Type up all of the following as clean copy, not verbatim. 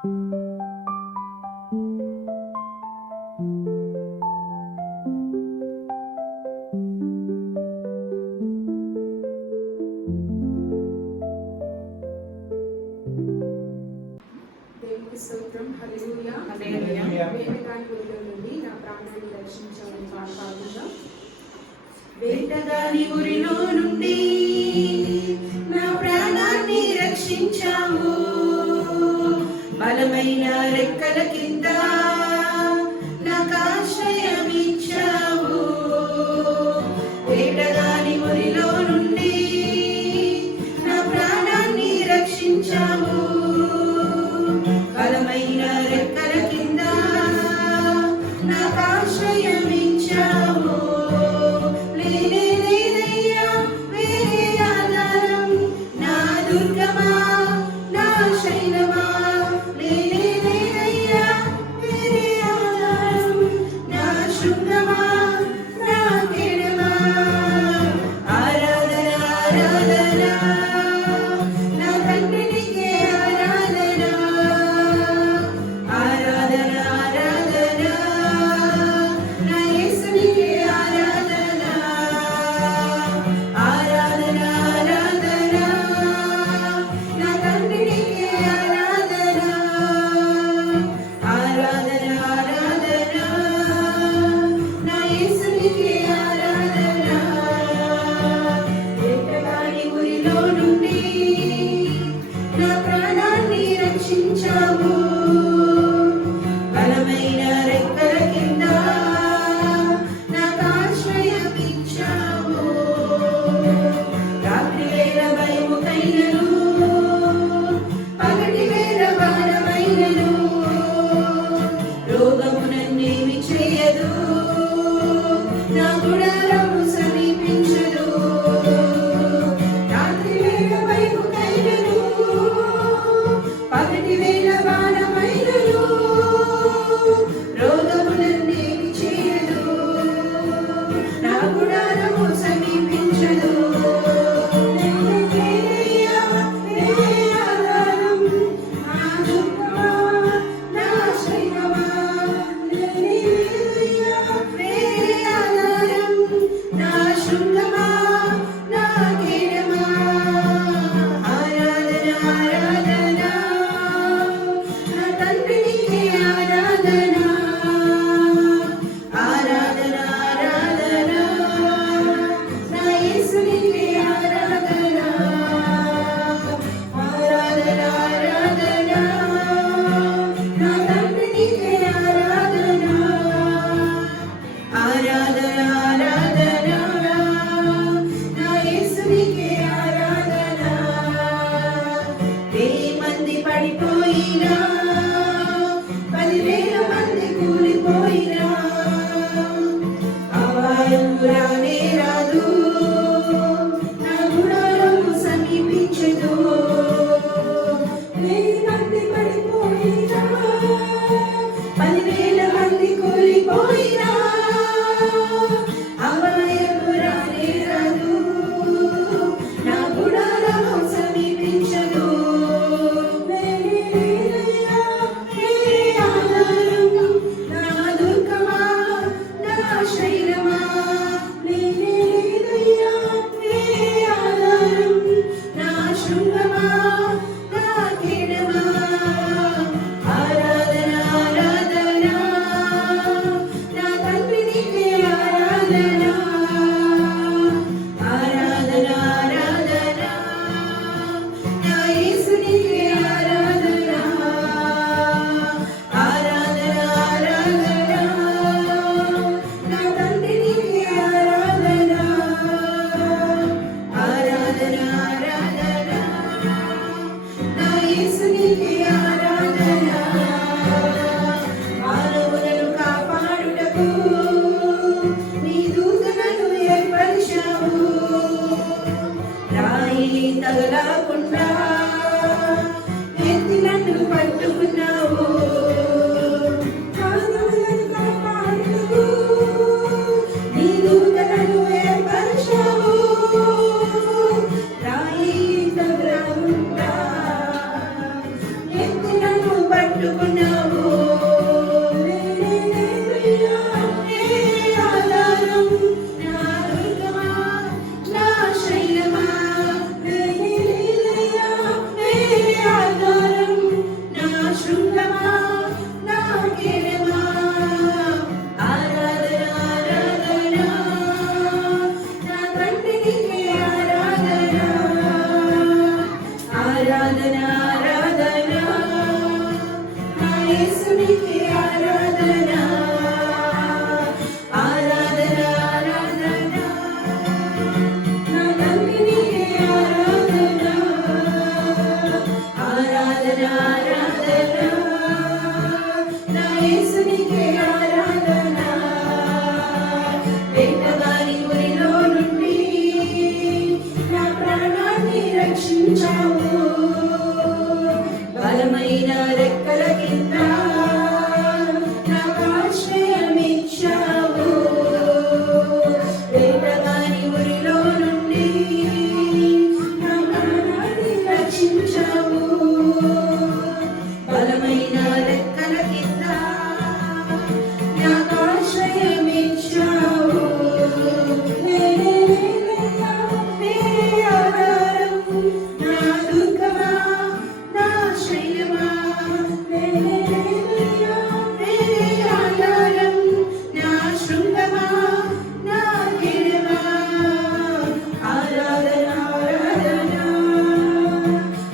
స్తోత్రం. హల్లెలూయా హల్లెలూయా. వేటగాని నుండి నా ప్రాణాన్ని రక్షించాలని పాడుతా. వేటగాని ఊరిలో నుండి నా ప్రాణాన్ని రక్షించావు, బలమైన రెక్కల కింద నాకు ఆశ్రయమిచ్చావు. వేటగాని ఊరిలో నుండి నా ప్రాణాన్ని రక్షించావు, బలమైన రెక్కల కింద నాకు ఆశ్రయమిచ్చావు. లేనే లేదయ్యా వేరే ఆధారం, నా దుర్గమా నా శైలమా. లేనే లేదయ్యా వేరే ఆధారం, నా శృంగమా నా కెడమా. ఆరాధన ఆరాధన నా తండ్రినికే ఆరాధన, ఆరాధన ఆరాధన నా యేసునికే ఆరాధన, ఆరాధన ఆరాధన నా తండ్రినికే ఆరాధన, ఆరాధన ఆరాధన నా యేసునికే ఆరాధన. వేటగాని ఊరిలో నుండి నా ప్రాణాన్ని రక్షించావు, బలమైన రెక్కల కింద నాకు ఆశ్రయమిచ్చావు. రాత్రి వేళ భయముకైనను, పగటి వేళ బాణమైనను, రోగము నన్నేమి చేయదు, నా గుడారము సమీపించదు. రాత్రి వేళ భయముకైనను, పగటి వేళ బాణమైనను, రోగము నన్నేమి చేయదు, నా గుడారము సమీపించదు. లేదయ్యా వేరే ఆధారం, నా దుర్గమా నా శైలమా. లేదయ్యా వేరే ఆధారం, నా శృంగమా నా కెడమా. ఆరాధన ఆరాధన నా తండ్రినికే ఆరాధన, ఆరాధన ఆరాధన నా యేసునికే ఆరాధన, ఆరాధన ఆరాధన నా తండ్రినికే ఆరాధన, ఆరాధన ఆరాధన నా యేసునికే ఆరాధన. 1000 మంది పడిపోయినా, 10,000 మంది కూలిపోయినా, అపాయం రానే రాదు, నా గుడారము సమీపించదు. 1000 మంది పడిపోయినా, 10,000 మంది కూలిపోయినా, అపాయం రానే రాదు, నా గుడారము సమీపించదు. లేదయ్యా వేరే ఆధారం, నా దుర్గమా నా శైలమా. లేదయ్యా వేరే ఆధారం, నా శృంగమా నా కెడమా. ఆరాధన ఆరాధన నా తండ్రినికే ఆరాధన, ఆరాధన ఆరాధన నా యేసునికే ఆరాధన, ఆరాధన ఆరాధన నా తండ్రినికే ఆరాధన, ఆరాధన ఆరాధన నా యేసునికే ఆరాధన. మానవులను కాపాడుటకు నీ దూతలను ఏర్పరిచావు, రాయి తగలకుండా ఎత్తి నన్ను పట్టుకున్నావు. మానవులను కాపాడుటకు నీ దూతలను ఏర్పరిచావు, రాయి తగలకుండా ఎత్తి నన్ను పట్టుకున్నావు. రక్షించావు. బలమైన రెక్కల కింద నాకు ఆశ్రయమిచ్చావు. వేటగాని ఊరిలో నుండి నా ప్రాణాన్ని రక్షించావు. బలమైన రెక్కల కింద నాకు ఆశ్రయమిచ్చావు. నేనే ఆధారం, నా దుర్గమా, నా శైలమా. నేనే ఆధారం, నా శృంగమా, నా గిడమా. ఆరాధన ఆరాధన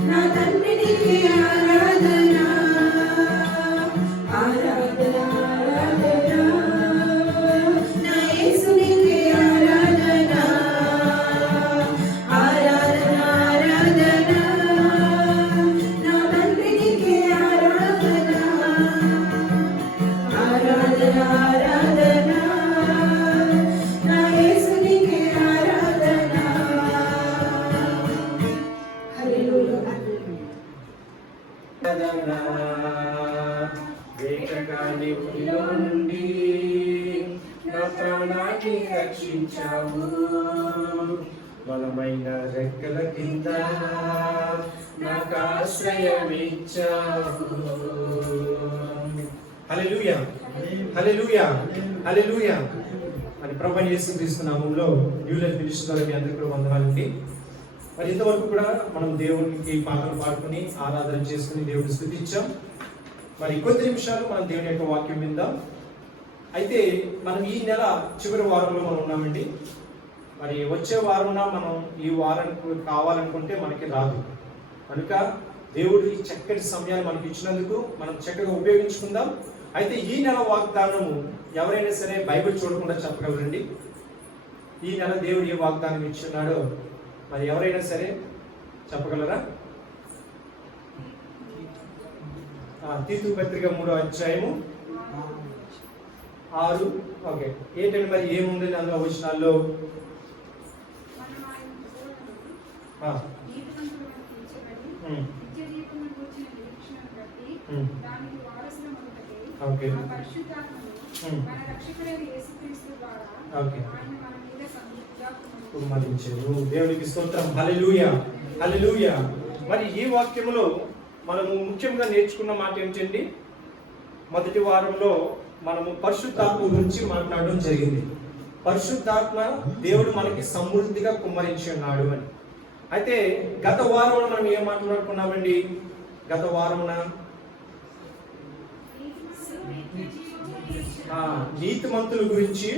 నా తండ్రికి ఆరాధన. ఆరాధన ఆరాధన నా యేసునికి ఆరాధన. ఆరాధన ఆరాధన నా తండ్రికి ఆరాధన. ఆరాధన ఆరాధన నా యేసునికి ఆరాధన. హల్లెలూయా. వేటగాని ఊరిలో నుండి నా ప్రాణాన్ని రక్షించావు. బలమైన రెక్కల కింద నాకు ఆశ్రయమిచ్చావు. హల్లెలూయా, హల్లెలూయా, హల్లెలూయా. మరి ప్రభువైన యేసుక్రీస్తు నామములో న్యూ లైఫ్ మినిస్ట్రీ ద్వారా మీ అందరికీ కూడా వందనాలండి. మరి ఇంతవరకు కూడా మనం దేవునికి పాటలు పాడుకుని ఆరాధన చేసుకుని దేవుడిని స్తుతించాం. మరి కొద్ది నిమిషాలు మనం దేవుని యొక్క వాక్యం విందాం. అయితే మనం ఈ నెల చివరి వారంలో మనం ఉన్నామండి. మరి వచ్చే వారంలో మనం ఈ వారానికి కావాలనుకుంటే మనకి రాదు. కనుక దేవుడు ఈ చక్కటి సమయాన్ని మనకి ఇచ్చినందుకు మనం చక్కగా ఉపయోగించుకుందాం. అయితే ఈ నెల వాగ్దానము ఎవరైనా సరే బైబిల్ చూడకుండా చెప్పగలరండి. ఈ నెల దేవుడు ఏ వాగ్దానం ఇచ్చున్నాడో మరి ఎవరైనా సరే చెప్పగలరా? తీతు పత్రిక 3వ అధ్యాయము 6. ఓకే, ఏంటంటే మరి ఏముంది అందులో వచనాల్లో? ఓకే, కుమ్మరించెను. దేవునికి స్తోత్రం. హల్లెలూయా, హల్లెలూయా. మరి ఈ వాక్యములో మనము ముఖ్యంగా నేర్చుకున్న మాట ఏంటండి? మొదటి వారంలో మనము పరిశుద్ధాత్మ గురించి మాట్లాడడం జరిగింది. పరిశుద్ధాత్మ దేవుడు మనకి సమృద్ధిగా కుమ్మరించి ఉన్నాడు అని. అయితే గత వారంలో మనం ఏం మాట్లాడుకున్నామండి? గత వారమున నీతిమంతుల గురించి,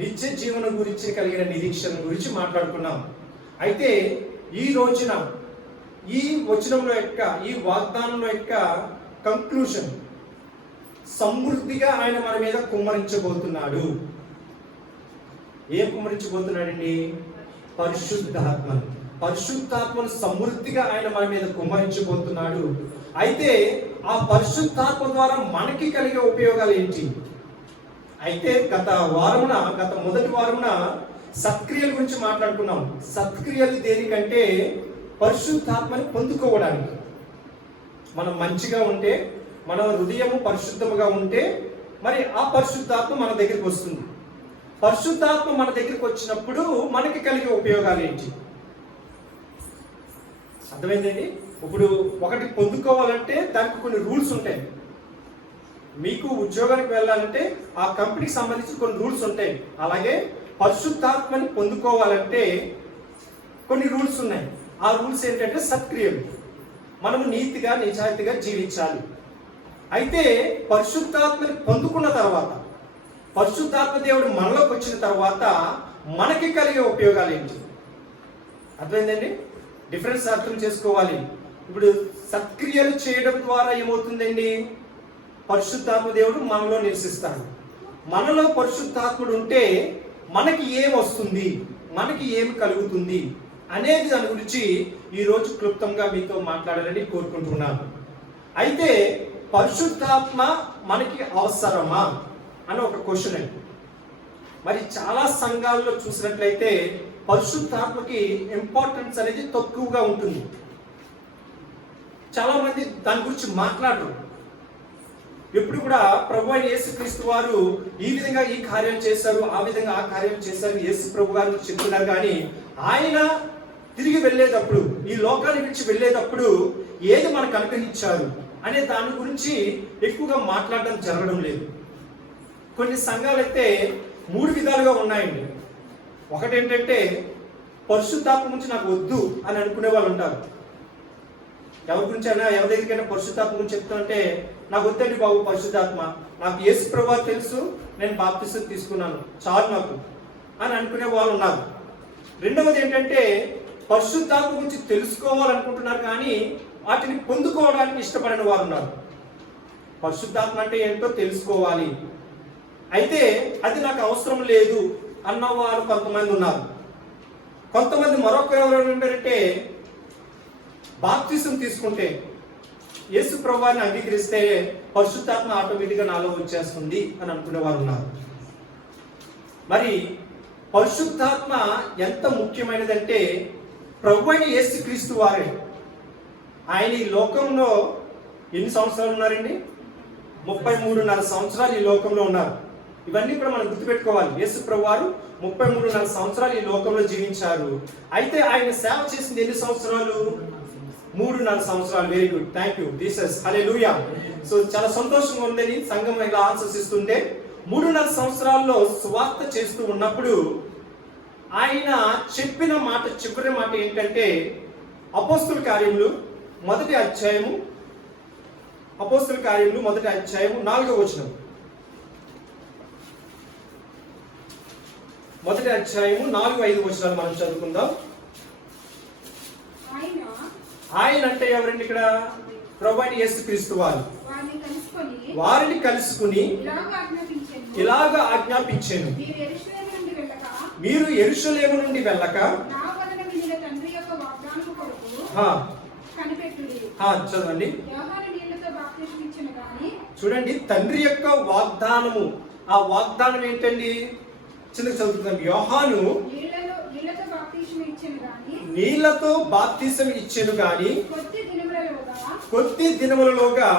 నిత్య జీవనం గురించి కలిగిన నిరీక్షణ గురించి మాట్లాడుకున్నాం. అయితే ఈ రోజున ఈ వచనంలో యొక్క, ఈ వాగ్దానంలో యొక్క కంక్లూషన్, సమృద్ధిగా ఆయన మన మీద కుమ్మరించబోతున్నాడు. ఏం కుమ్మరించబోతున్నాడండి? పరిశుద్ధాత్మను. పరిశుద్ధాత్మను సమృద్ధిగా ఆయన మన మీద కుమ్మరించబోతున్నాడు. అయితే ఆ పరిశుద్ధాత్మ ద్వారా మనకి కలిగే ఉపయోగాలు ఏంటి? అయితే గత మొదటి వారమున సత్క్రియల గురించి మాట్లాడుకున్నాం. సత్క్రియలు దేనికంటే పరిశుద్ధాత్మని పొందుకోవడానికి. మనం మంచిగా ఉంటే, మన హృదయము పరిశుద్ధముగా ఉంటే మరి ఆ పరిశుద్ధాత్మ మన దగ్గరికి వస్తుంది. పరిశుద్ధాత్మ మన దగ్గరికి వచ్చినప్పుడు మనకి కలిగే ఉపయోగాలు ఏంటి? అర్థమైందండి? ఇప్పుడు ఒకటి పొందుకోవాలంటే దానికి కొన్ని రూల్స్ ఉంటాయి. మీకు ఉద్యోగానికి వెళ్ళాలంటే ఆ కంపెనీకి సంబంధించి కొన్ని రూల్స్ ఉంటాయి. అలాగే పరిశుద్ధాత్మని పొందుకోవాలంటే కొన్ని రూల్స్ ఉన్నాయి. ఆ రూల్స్ ఏంటంటే సత్క్రియలు. మనము నీతిగా, నిజాయితీగా జీవించాలి. అయితే పరిశుద్ధాత్మని పొందుకున్న తర్వాత, పరిశుద్ధాత్మ దేవుడు మనలోకి వచ్చిన తర్వాత మనకి కలిగే ఉపయోగాలు ఏంటి? అర్థమైందండి? డిఫరెన్స్ అర్థం చేసుకోవాలి. ఇప్పుడు సత్క్రియలు చేయడం ద్వారా ఏమవుతుందండి? పరిశుద్ధాత్మ దేవుడు మనలో నివసిస్తాడు. మనలో పరిశుద్ధాత్ముడు ఉంటే మనకి ఏం వస్తుంది, మనకి ఏమి కలుగుతుంది అనేది దాని గురించి ఈరోజు క్లుప్తంగా మీతో మాట్లాడాలని కోరుకుంటున్నాను. అయితే పరిశుద్ధాత్మ మనకి అవసరమా అని ఒక క్వశ్చన్ అండి. మరి చాలా సంఘాల్లో చూసినట్లయితే పరిశుద్ధాత్మకి ఇంపార్టెన్స్ అనేది తక్కువగా ఉంటుంది. చాలా మంది దాని గురించి మాట్లాడరు. ఎప్పుడు కూడా ప్రభు అయిన యేసుక్రీస్తు వారు ఈ విధంగా ఈ కార్యం చేశారు, ఆ విధంగా ఆ కార్యం చేశారు యేసు ప్రభు గారు చెప్తున్నారు. కానీ ఆయన తిరిగి వెళ్ళేటప్పుడు, ఈ లోకాన్ని విడిచి వెళ్ళేటప్పుడు ఏది మనకు అనుగ్రహించారు అనే దాని గురించి ఎక్కువగా మాట్లాడడం జరగడం లేదు. కొన్ని సంఘాలు అయితే 3 విధాలుగా ఉన్నాయండి. ఒకటి ఏంటంటే పరిశుద్ధాత్మ గురించి నాకు వద్దు అని అనుకునే వాళ్ళు ఉంటారు. ఎవరి గురించి అయినా, ఎవరి దగ్గరికైనా పరిశుద్ధాత్మ గురించి చెప్తానంటే నాకు వద్దండి బాబు పరిశుద్ధాత్మ, నాకు యేసు ప్రభువు తెలుసు, నేను బాప్తిసం తీసుకున్నాను, చాలు నాకు అని అనుకునే వాళ్ళు ఉన్నారు. రెండవది ఏంటంటే పరిశుద్ధాత్మ గురించి తెలుసుకోవాలనుకుంటున్నారు కానీ వాటిని పొందుకోవడానికి ఇష్టపడిన వారు ఉన్నారు. పరిశుద్ధాత్మ అంటే ఏంటో తెలుసుకోవాలి, అయితే అది నాకు అవసరం లేదు అన్నవారు కొంతమంది ఉన్నారు. కొంతమంది మరొక ఎవరు ఉంటారంటే బాప్తిసం తీసుకుంటే, యేసు ప్రభువుని అంగీకరిస్తే పరిశుద్ధాత్మ ఆటోమేటిక్గా నాలో వచ్చేస్తుంది అని అనుకునేవారు ఉన్నారు. మరి పరిశుద్ధాత్మ ఎంత ముఖ్యమైనదంటే ప్రభు అయిన యేసుక్రీస్తు వారే. ఆయన ఈ లోకంలో ఎన్ని సంవత్సరాలు ఉన్నారండి? 33.5 సంవత్సరాలు ఈ లోకంలో ఉన్నారు. ఇవన్నీ కూడా మనం గుర్తుపెట్టుకోవాలి. యేసు ప్రభు వారు 33.5 సంవత్సరాలు ఈ లోకంలో జీవించారు. అయితే ఆయన సేవ చేసింది ఎన్ని సంవత్సరాలు? 3.5 సంవత్సరాలు. Very good, thank you Jesus, hallelujah. So చాలా సంతోషంగా ఉందని సంఘం ఇలా ఆశిస్తుంటే 3.5 సంవత్సరాల్లో సువార్త చేస్తూ ఉన్నప్పుడు ఆయన చెప్పిన మాట, చివరి మాట ఏంటంటే అపోస్తుల కార్యములు మొదటి అధ్యాయము 4వ వచనం. మొదటి అధ్యాయము 4-5 వచనాలు మనం చదువుకుందాం. ఆయన అంటే ఎవరండి ఇక్కడ? ప్రభువైన యేసుక్రీస్తు వారు. వారిని కలుసుకుని ఇలాగ ఆజ్ఞాపించాను, మీరు యెరూషలేము నుండి వెళ్ళక చదవండి. చూడండి, తండ్రి యొక్క వాగ్దానము. ఆ వాగ్దానం ఏంటండి? చిన్న చదువుతున్నాం. యోహాను నీళ్లతో బాప్తిసం ఇచ్చెను గాని కొద్ది దినములలోగా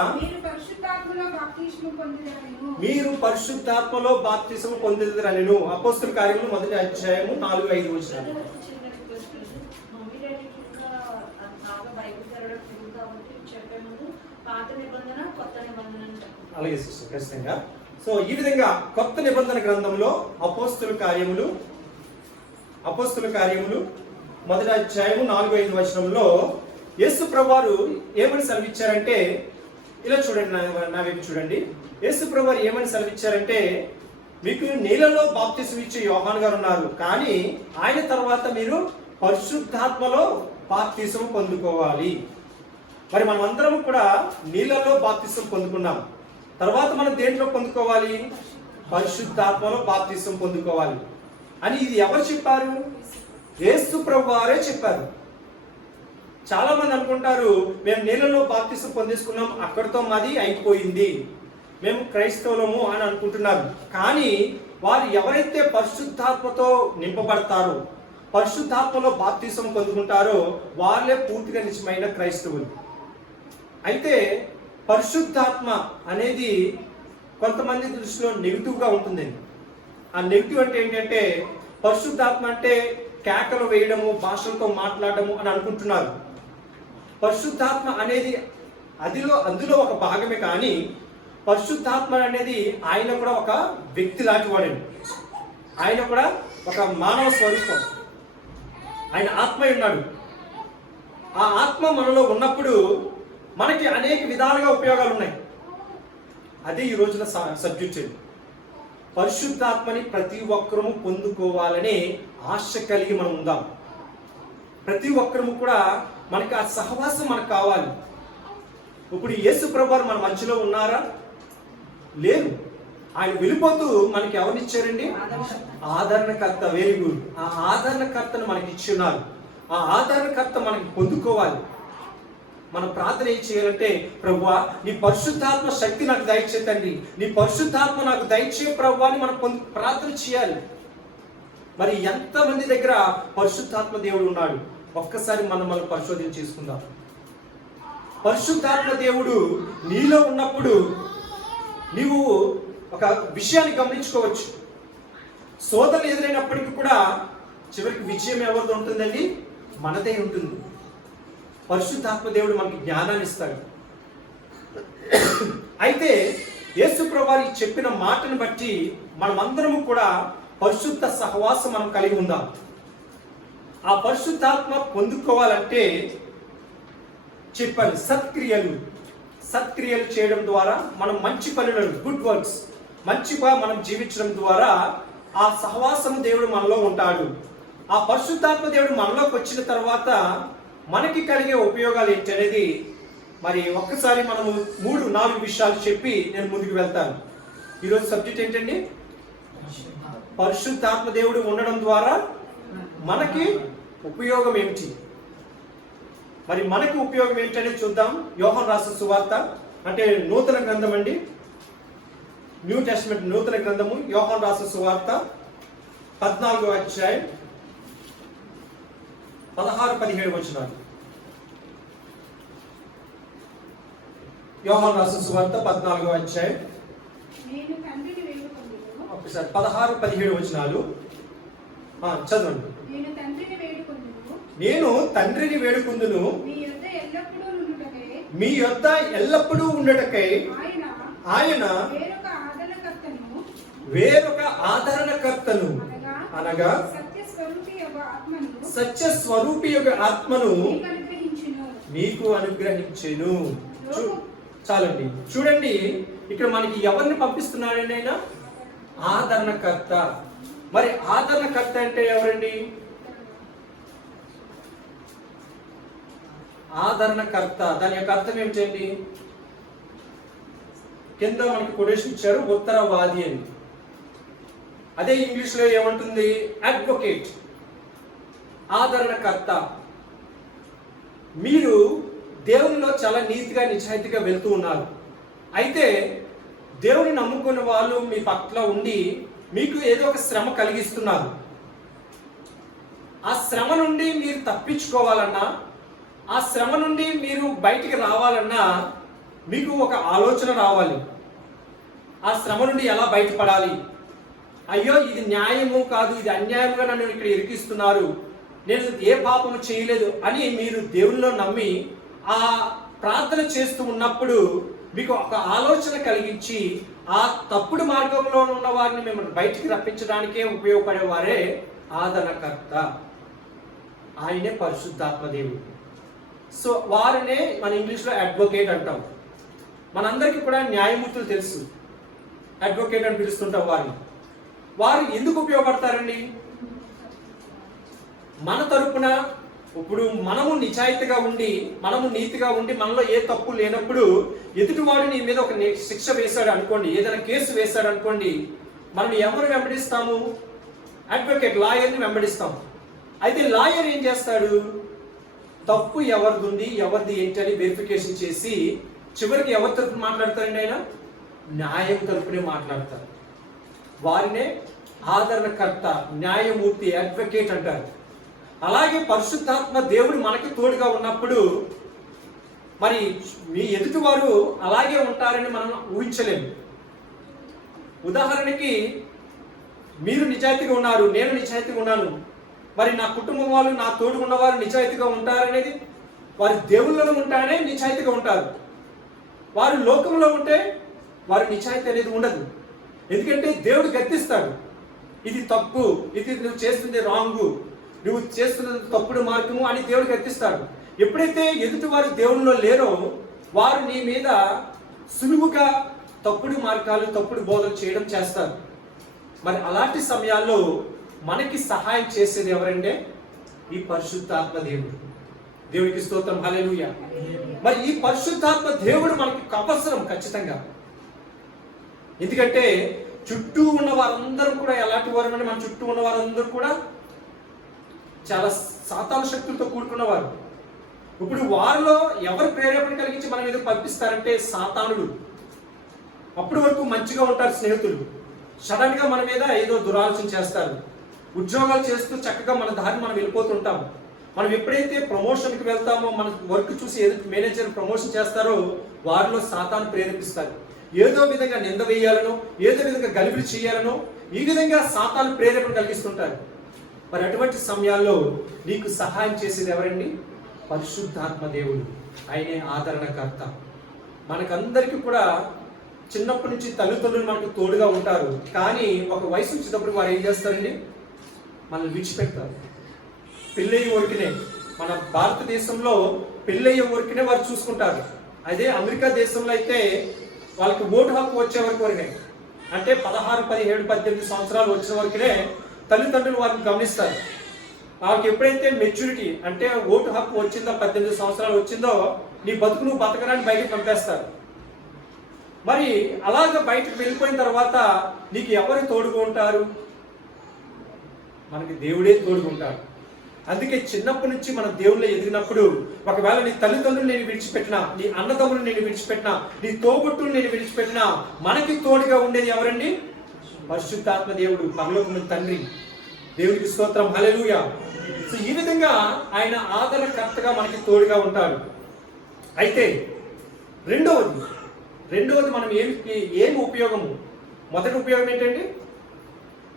మీరు పరిశుద్ధాత్మలో బాప్తిసం పొందుదురనెను. అపోస్తల కార్యములు మొదటి అధ్యాయము 4-5 వచనాలు. అలాగే సిస్టర్, ఖచ్చితంగా. సో ఈ విధంగా కొత్త నిబంధన గ్రంథంలో అపోస్తల కార్యములు మొదటి అధ్యాయము 4-5 వచనంలో యేసు ప్రభువారు ఏమని సెలవిచ్చారంటే, ఇలా చూడండి, నా వైపు చూడండి. యేసు ప్రభువారు ఏమని సెలవిచ్చారంటే, మీకు నీళ్ళలో బాప్తిసం ఇచ్చే యోహాను గారు ఉన్నారు, కానీ ఆయన తర్వాత మీరు పరిశుద్ధాత్మలో బాప్తిసం పొందుకోవాలి. మరి మనం అందరం కూడా నీళ్ళలో బాప్తిసం పొందుకున్నాం. తర్వాత మనం దేంట్లో పొందుకోవాలి? పరిశుద్ధాత్మలో బాప్తిసం పొందుకోవాలి అని ఇది ఎవరు చెప్పారు? యేసు ప్రభువారే చెప్పారు. చాలా మంది అనుకుంటారు మేము నీళ్ళలో బాప్తిసం పొందేసుకున్నాం, అక్కడితో మాది అయిపోయింది, మేము క్రైస్తవులము అని అనుకుంటున్నారు. కానీ వారు ఎవరైతే పరిశుద్ధాత్మతో నింపబడతారో, పరిశుద్ధాత్మలో బాప్తిసం పొందుకుంటారో వాళ్ళే పూర్తిగా నిజమైన క్రైస్తవులు. అయితే పరిశుద్ధాత్మ అనేది కొంతమంది దృష్టిలో నెగిటివ్గా ఉంటుందండి. ఆ నెగిటివ్ అంటే ఏంటంటే పరిశుద్ధాత్మ అంటే కేకలు వేయడము, భాషలతో మాట్లాడము అని అనుకుంటున్నారు. పరిశుద్ధాత్మ అనేది అందులో ఒక భాగమే, కానీ పరిశుద్ధాత్మ అనేది ఆయన కూడా ఒక వ్యక్తి లాంటి వాడండి. ఆయన కూడా ఒక మానవ స్వరూపం. ఆయన ఆత్మ ఉన్నాడు. ఆ ఆత్మ మనలో ఉన్నప్పుడు మనకి అనేక విధాలుగా ఉపయోగాలు ఉన్నాయి. అదే ఈ రోజున సబ్జెక్ట్. పరిశుద్ధాత్మని ప్రతి ఒక్కరము పొందుకోవాలని ఆశ కలిగి మనం ఉందాం. ప్రతి ఒక్కరము కూడా మనకి ఆ సహవాసం మనకు కావాలి. ఇప్పుడు యేసు ప్రభువారు మన మధ్యలో ఉన్నారా? లేరు. ఆయన వెళ్ళిపోతూ మనకి ఎవరినిచ్చారండి? ఆదరణకర్త. Very good. ఆ ఆదరణకర్తను మనకి ఇచ్చి ఉన్నారు. ఆ ఆదరణకర్త మనకి పొందుకోవాలి. మనం ప్రార్థన ఏం చేయాలంటే, ప్రభువా నీ పరిశుద్ధాత్మ శక్తి నాకు దయచేతండి, నీ పరిశుద్ధాత్మ నాకు దయచే ప్రభువా అని మనం ప్రార్థన చేయాలి. మరి ఎంతమంది దగ్గర పరిశుద్ధాత్మ దేవుడు ఉన్నాడు? ఒక్కసారి మనం పరిశోధన చేసుకుందాం. పరిశుద్ధాత్మ దేవుడు నీలో ఉన్నప్పుడు నీవు ఒక విషయాన్ని గమనించుకోవచ్చు. శోధనలు ఎదురైనప్పటికీ కూడా చివరికి విజయం ఎవరితో ఉంటుందండి? మనదే ఉంటుంది. పరిశుద్ధాత్మ దేవుడు మనకి జ్ఞానాన్ని ఇస్తాడు. అయితే యేసు ప్రభువు చెప్పిన మాటను బట్టి మనమందరము కూడా పరిశుద్ధ సహవాసం మనం కలిగి ఉందాం. ఆ పరిశుద్ధాత్మ పొందుకోవాలంటే చెప్పాలి, సత్క్రియలు చేయడం ద్వారా మనం మంచి పనులను, గుడ్ వర్క్స్, మంచిగా మనం జీవించడం ద్వారా ఆ సహవాసం దేవుడు మనలో ఉంటాడు. ఆ పరిశుద్ధాత్మ దేవుడు మనలోకి వచ్చిన తర్వాత మనకి కలిగే ఉపయోగాలు ఏంటి అనేది మరి ఒక్కసారి మనము 3-4 విషయాలు చెప్పి నేను ముందుకు వెళ్తాను. ఈరోజు సబ్జెక్ట్ ఏంటండి? పరిశుద్ధాత్మ దేవుడు ఉండడం ద్వారా మనకి ఉపయోగం ఏమిటి? మరి మనకి ఉపయోగం ఏంటనే చూద్దాం. యోహాను రాసిన సువార్త, అంటే నూతన గ్రంథం అండి, న్యూ టెస్టమెంట్ నూతన గ్రంథము. యోహాను రాసిన సువార్త 14వ అధ్యాయం 16-17 వచనాలు. యోహాను రాసిన సువార్త 14వ అధ్యాయం ఒకసారి 16-17 వచనాలు చదవండి. నేను తండ్రిని వేడుకొందును, మీ యొద్ద ఎల్లప్పుడూ ఉండుటకై ఆయన వేరొక ఆదరణకర్తను అనగా సత్య స్వరూపి యొక్క ఆత్మను మీకు అనుగ్రహించెను. చాలండి. చూడండి, ఇక్కడ మనకి ఎవరిని పంపిస్తున్నాడండి? ఆయన ఆదరణకర్త. మరి ఆదరణకర్త అంటే ఎవరండి? ఆదరణకర్త దాని యొక్క అర్థం ఏమిటండి? కింద మనకి కొటేషన్ ఇచ్చారు, ఉత్తరవాది అని. అదే ఇంగ్లీష్ లో ఏమంటుంది? అడ్వకేట్. ఆదరణకర్త. మీరు దేవునిలో చాలా నీతిగా నిజాయితీగా వెళ్తూ ఉన్నారు. అయితే దేవుని నమ్ముకున్న వాళ్ళు మీ పట్ల ఉండి మీకు ఏదో ఒక శ్రమ కలిగిస్తున్నారు. ఆ శ్రమ నుండి మీరు తప్పించుకోవాలన్నా, ఆ శ్రమ నుండి మీరు బయటికి రావాలన్నా మీకు ఒక ఆలోచన రావాలి. ఆ శ్రమ నుండి ఎలా బయటపడాలి? అయ్యో, ఇది న్యాయము కాదు, ఇది అన్యాయంగా నన్ను ఇక్కడ ఇరికిస్తున్నారు, నేను ఏ పాపము చేయలేదు అని మీరు దేవునిలో నమ్మి ఆ ప్రార్థన చేస్తూ ఉన్నప్పుడు మీకు ఒక ఆలోచన కలిగించి ఆ తప్పుడు మార్గంలో ఉన్న వారిని మిమ్మల్ని బయటికి రప్పించడానికే ఉపయోగపడేవారే ఆదరణకర్త. ఆయనే పరిశుద్ధాత్మ దేవుడు. సో వారినే మన ఇంగ్లీష్లో అడ్వకేట్ అంటాం. మనందరికీ కూడా న్యాయమూర్తులు తెలుసు, అడ్వకేట్ అని పిలుస్తుంటాం వారిని. వారు ఎందుకు ఉపయోగపడతారండి? మన తరపున ఇప్పుడు మనము నిజాయితీగా ఉండి, మనము నీతిగా ఉండి, మనలో ఏ తప్పు లేనప్పుడు ఎదుటివాడు నీ మీద ఒక శిక్ష వేశాడు అనుకోండి, ఏదైనా కేసు వేశాడు అనుకోండి, మనం ఎవరు వెంబడిస్తాము? అడ్వకేట్, లాయర్ని వెంబడిస్తాము. అయితే లాయర్ ఏం చేస్తాడు? తప్పు ఎవరిది ఉంది, ఎవరిది ఏంటి అని వెరిఫికేషన్ చేసి చివరికి ఎవరి తరపున మాట్లాడతారండి? ఆయన న్యాయం తరపునే మాట్లాడతారు. వారినే ఆదరణకర్త, న్యాయమూర్తి, అడ్వకేట్ అంటారు. అలాగే పరిశుద్ధాత్మ దేవుడు మనకి తోడుగా ఉన్నప్పుడు మరి మీ ఎదుటివారు అలాగే ఉంటారని మనం ఊహించలేము. ఉదాహరణకి మీరు నిజాయితీగా ఉన్నారు, నేను నిజాయితీగా ఉన్నాను, మరి నా కుటుంబం వాళ్ళు, నా తోడు ఉన్నవారు నిజాయితీగా ఉంటారనేది, వారి దేవుళ్ళలో ఉంటారనే నిజాయితీగా ఉంటారు. వారు లోకంలో ఉంటే వారి నిజాయితీ అనేది ఉండదు. ఎందుకంటే దేవుడు గద్దిస్తాడు, ఇది తప్పు, ఇది నువ్వు చేస్తుంది రాంగు, నువ్వు చేస్తున్నది తప్పుడు మార్గము అని దేవుడు గద్దిస్తాడు. ఎప్పుడైతే ఎదుటి వారు దేవుళ్ళలో లేరో వారు నీ మీద సులువుగా తప్పుడు మార్గాలు, తప్పుడు బోధలు చేయడం చేస్తారు. మరి అలాంటి సమయాల్లో మనకి సహాయం చేసేది ఎవరంటే ఈ పరిశుద్ధాత్మ దేవుడు. దేవుడికి స్తోత్రం, హల్లెలూయా. మరి ఈ పరిశుద్ధాత్మ దేవుడు మనకి అవసరం ఖచ్చితంగా. ఎందుకంటే చుట్టూ ఉన్న వారందరూ కూడా ఎలాంటి వారు అంటే, మన చుట్టూ ఉన్న వారందరూ కూడా చాలా సాతాను శక్తులతో కూడుకున్నవారు. ఇప్పుడు వారిలో ఎవరు ప్రేరేపణ కలిగించి మన మీద పంపిస్తారంటే సాతానుడు. అప్పటి వరకు మంచిగా ఉంటారు స్నేహితులు, సడన్ గా మన మీద ఏదో దురాలోచన చేస్తారు. ఉద్యోగాలు చేస్తూ చక్కగా మన దారి మనం వెళ్ళిపోతుంటాం. మనం ఎప్పుడైతే ప్రమోషన్కి వెళ్తామో మన వర్క్ చూసి ఏదైతే మేనేజర్ ప్రమోషన్ చేస్తారో వారిలో సాతాను ప్రేరేపిస్తారు. ఏదో విధంగా నింద వేయాలనో, ఏదో విధంగా గలిబిలి చేయాలనో, ఈ విధంగా సాతాను ప్రేరేపణ కలిగిస్తుంటారు. మరి అటువంటి సమయాల్లో నీకు సహాయం చేసేది ఎవరండి? పరిశుద్ధాత్మ దేవుడు. ఆయనే ఆదరణకర్త. మనకందరికీ కూడా చిన్నప్పటి నుంచి తల్లిదండ్రులు మనకు తోడుగా ఉంటారు. కానీ ఒక వయసు వచ్చేటప్పుడు వారు ఏం చేస్తారండి? మనల్ని విడిచిపెడతారు. పెళ్ళయ్యే ఊరికినే, మన భారతదేశంలో పెళ్ళయ్యే ఊరికినే వారు చూసుకుంటారు. అదే అమెరికా దేశంలో అయితే వాళ్ళకి ఓటు హక్కు వచ్చే వరకునే, అంటే 16, 17, 18 సంవత్సరాలు వచ్చిన వరకునే తల్లిదండ్రులు వారిని గమనిస్తారు. వాళ్ళకి ఎప్పుడైతే మెచ్యూరిటీ అంటే ఓటు హక్కు వచ్చిందో, 18 సంవత్సరాలు వచ్చిందో, నీ బతుకు నువ్వు బతకడానికి బయటకు పంపేస్తారు. మరి అలాగ బయటకు వెళ్ళిపోయిన తర్వాత నీకు ఎవరు తోడుగా ఉంటారు? మనకి దేవుడే తోడుగా ఉంటాడు. అందుకే చిన్నప్పటి నుంచి మనం దేవుళ్ళ ఎదిగినప్పుడు, ఒకవేళ నీ తల్లిదండ్రులు నేను విడిచిపెట్టినా, నీ అన్నదమ్ములు నేను విడిచిపెట్టినా, నీ తోబుట్టులు నేను విడిచిపెట్టినా, మనకి తోడుగా ఉండేది ఎవరండి? పరిశుద్ధాత్మ దేవుడు, పరలోకమైన తండ్రి. దేవుడికి స్తోత్రం, హల్లెలూయా. సో ఈ విధంగా ఆయన ఆదరణకర్తగా మనకి తోడుగా ఉంటాడు. అయితే రెండవది మనం ఏమి ఉపయోగము? మొదటి ఉపయోగం ఏంటండి?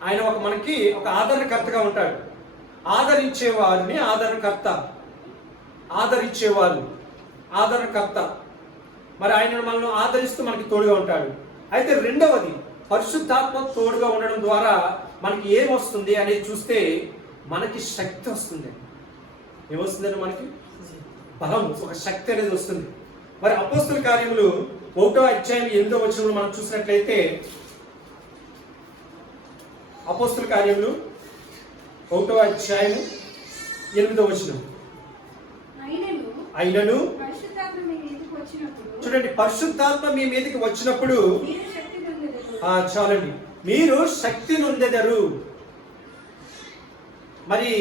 ఆయన మనకి ఒక ఆదరణకర్తగా ఉంటాడు. ఆదరించేవారిని ఆదరణకర్త. మరి ఆయన మనల్ని ఆదరిస్తూ మనకి తోడుగా ఉంటాడు. అయితే రెండవది, పరిశుద్ధాత్మ తోడుగా ఉండడం ద్వారా మనకి ఏమొస్తుంది అనేది చూస్తే మనకి శక్తి వస్తుంది. ఏమొస్తుందండి? మనకి బలం, ఒక శక్తి అనేది వస్తుంది. మరి అపోస్తుల కార్యములు 1వ అధ్యాయం 8వ వచనంలో మనం చూసినట్లయితే, అపోస్తుల కార్యములు 1వ అధ్యాయం 8వ వచనం. అయినను చూడండి, పరిశుద్ధాత్మ మీ మీదకి వచ్చినప్పుడు చాలండి, మీరు శక్తి నొందెదరు. మరి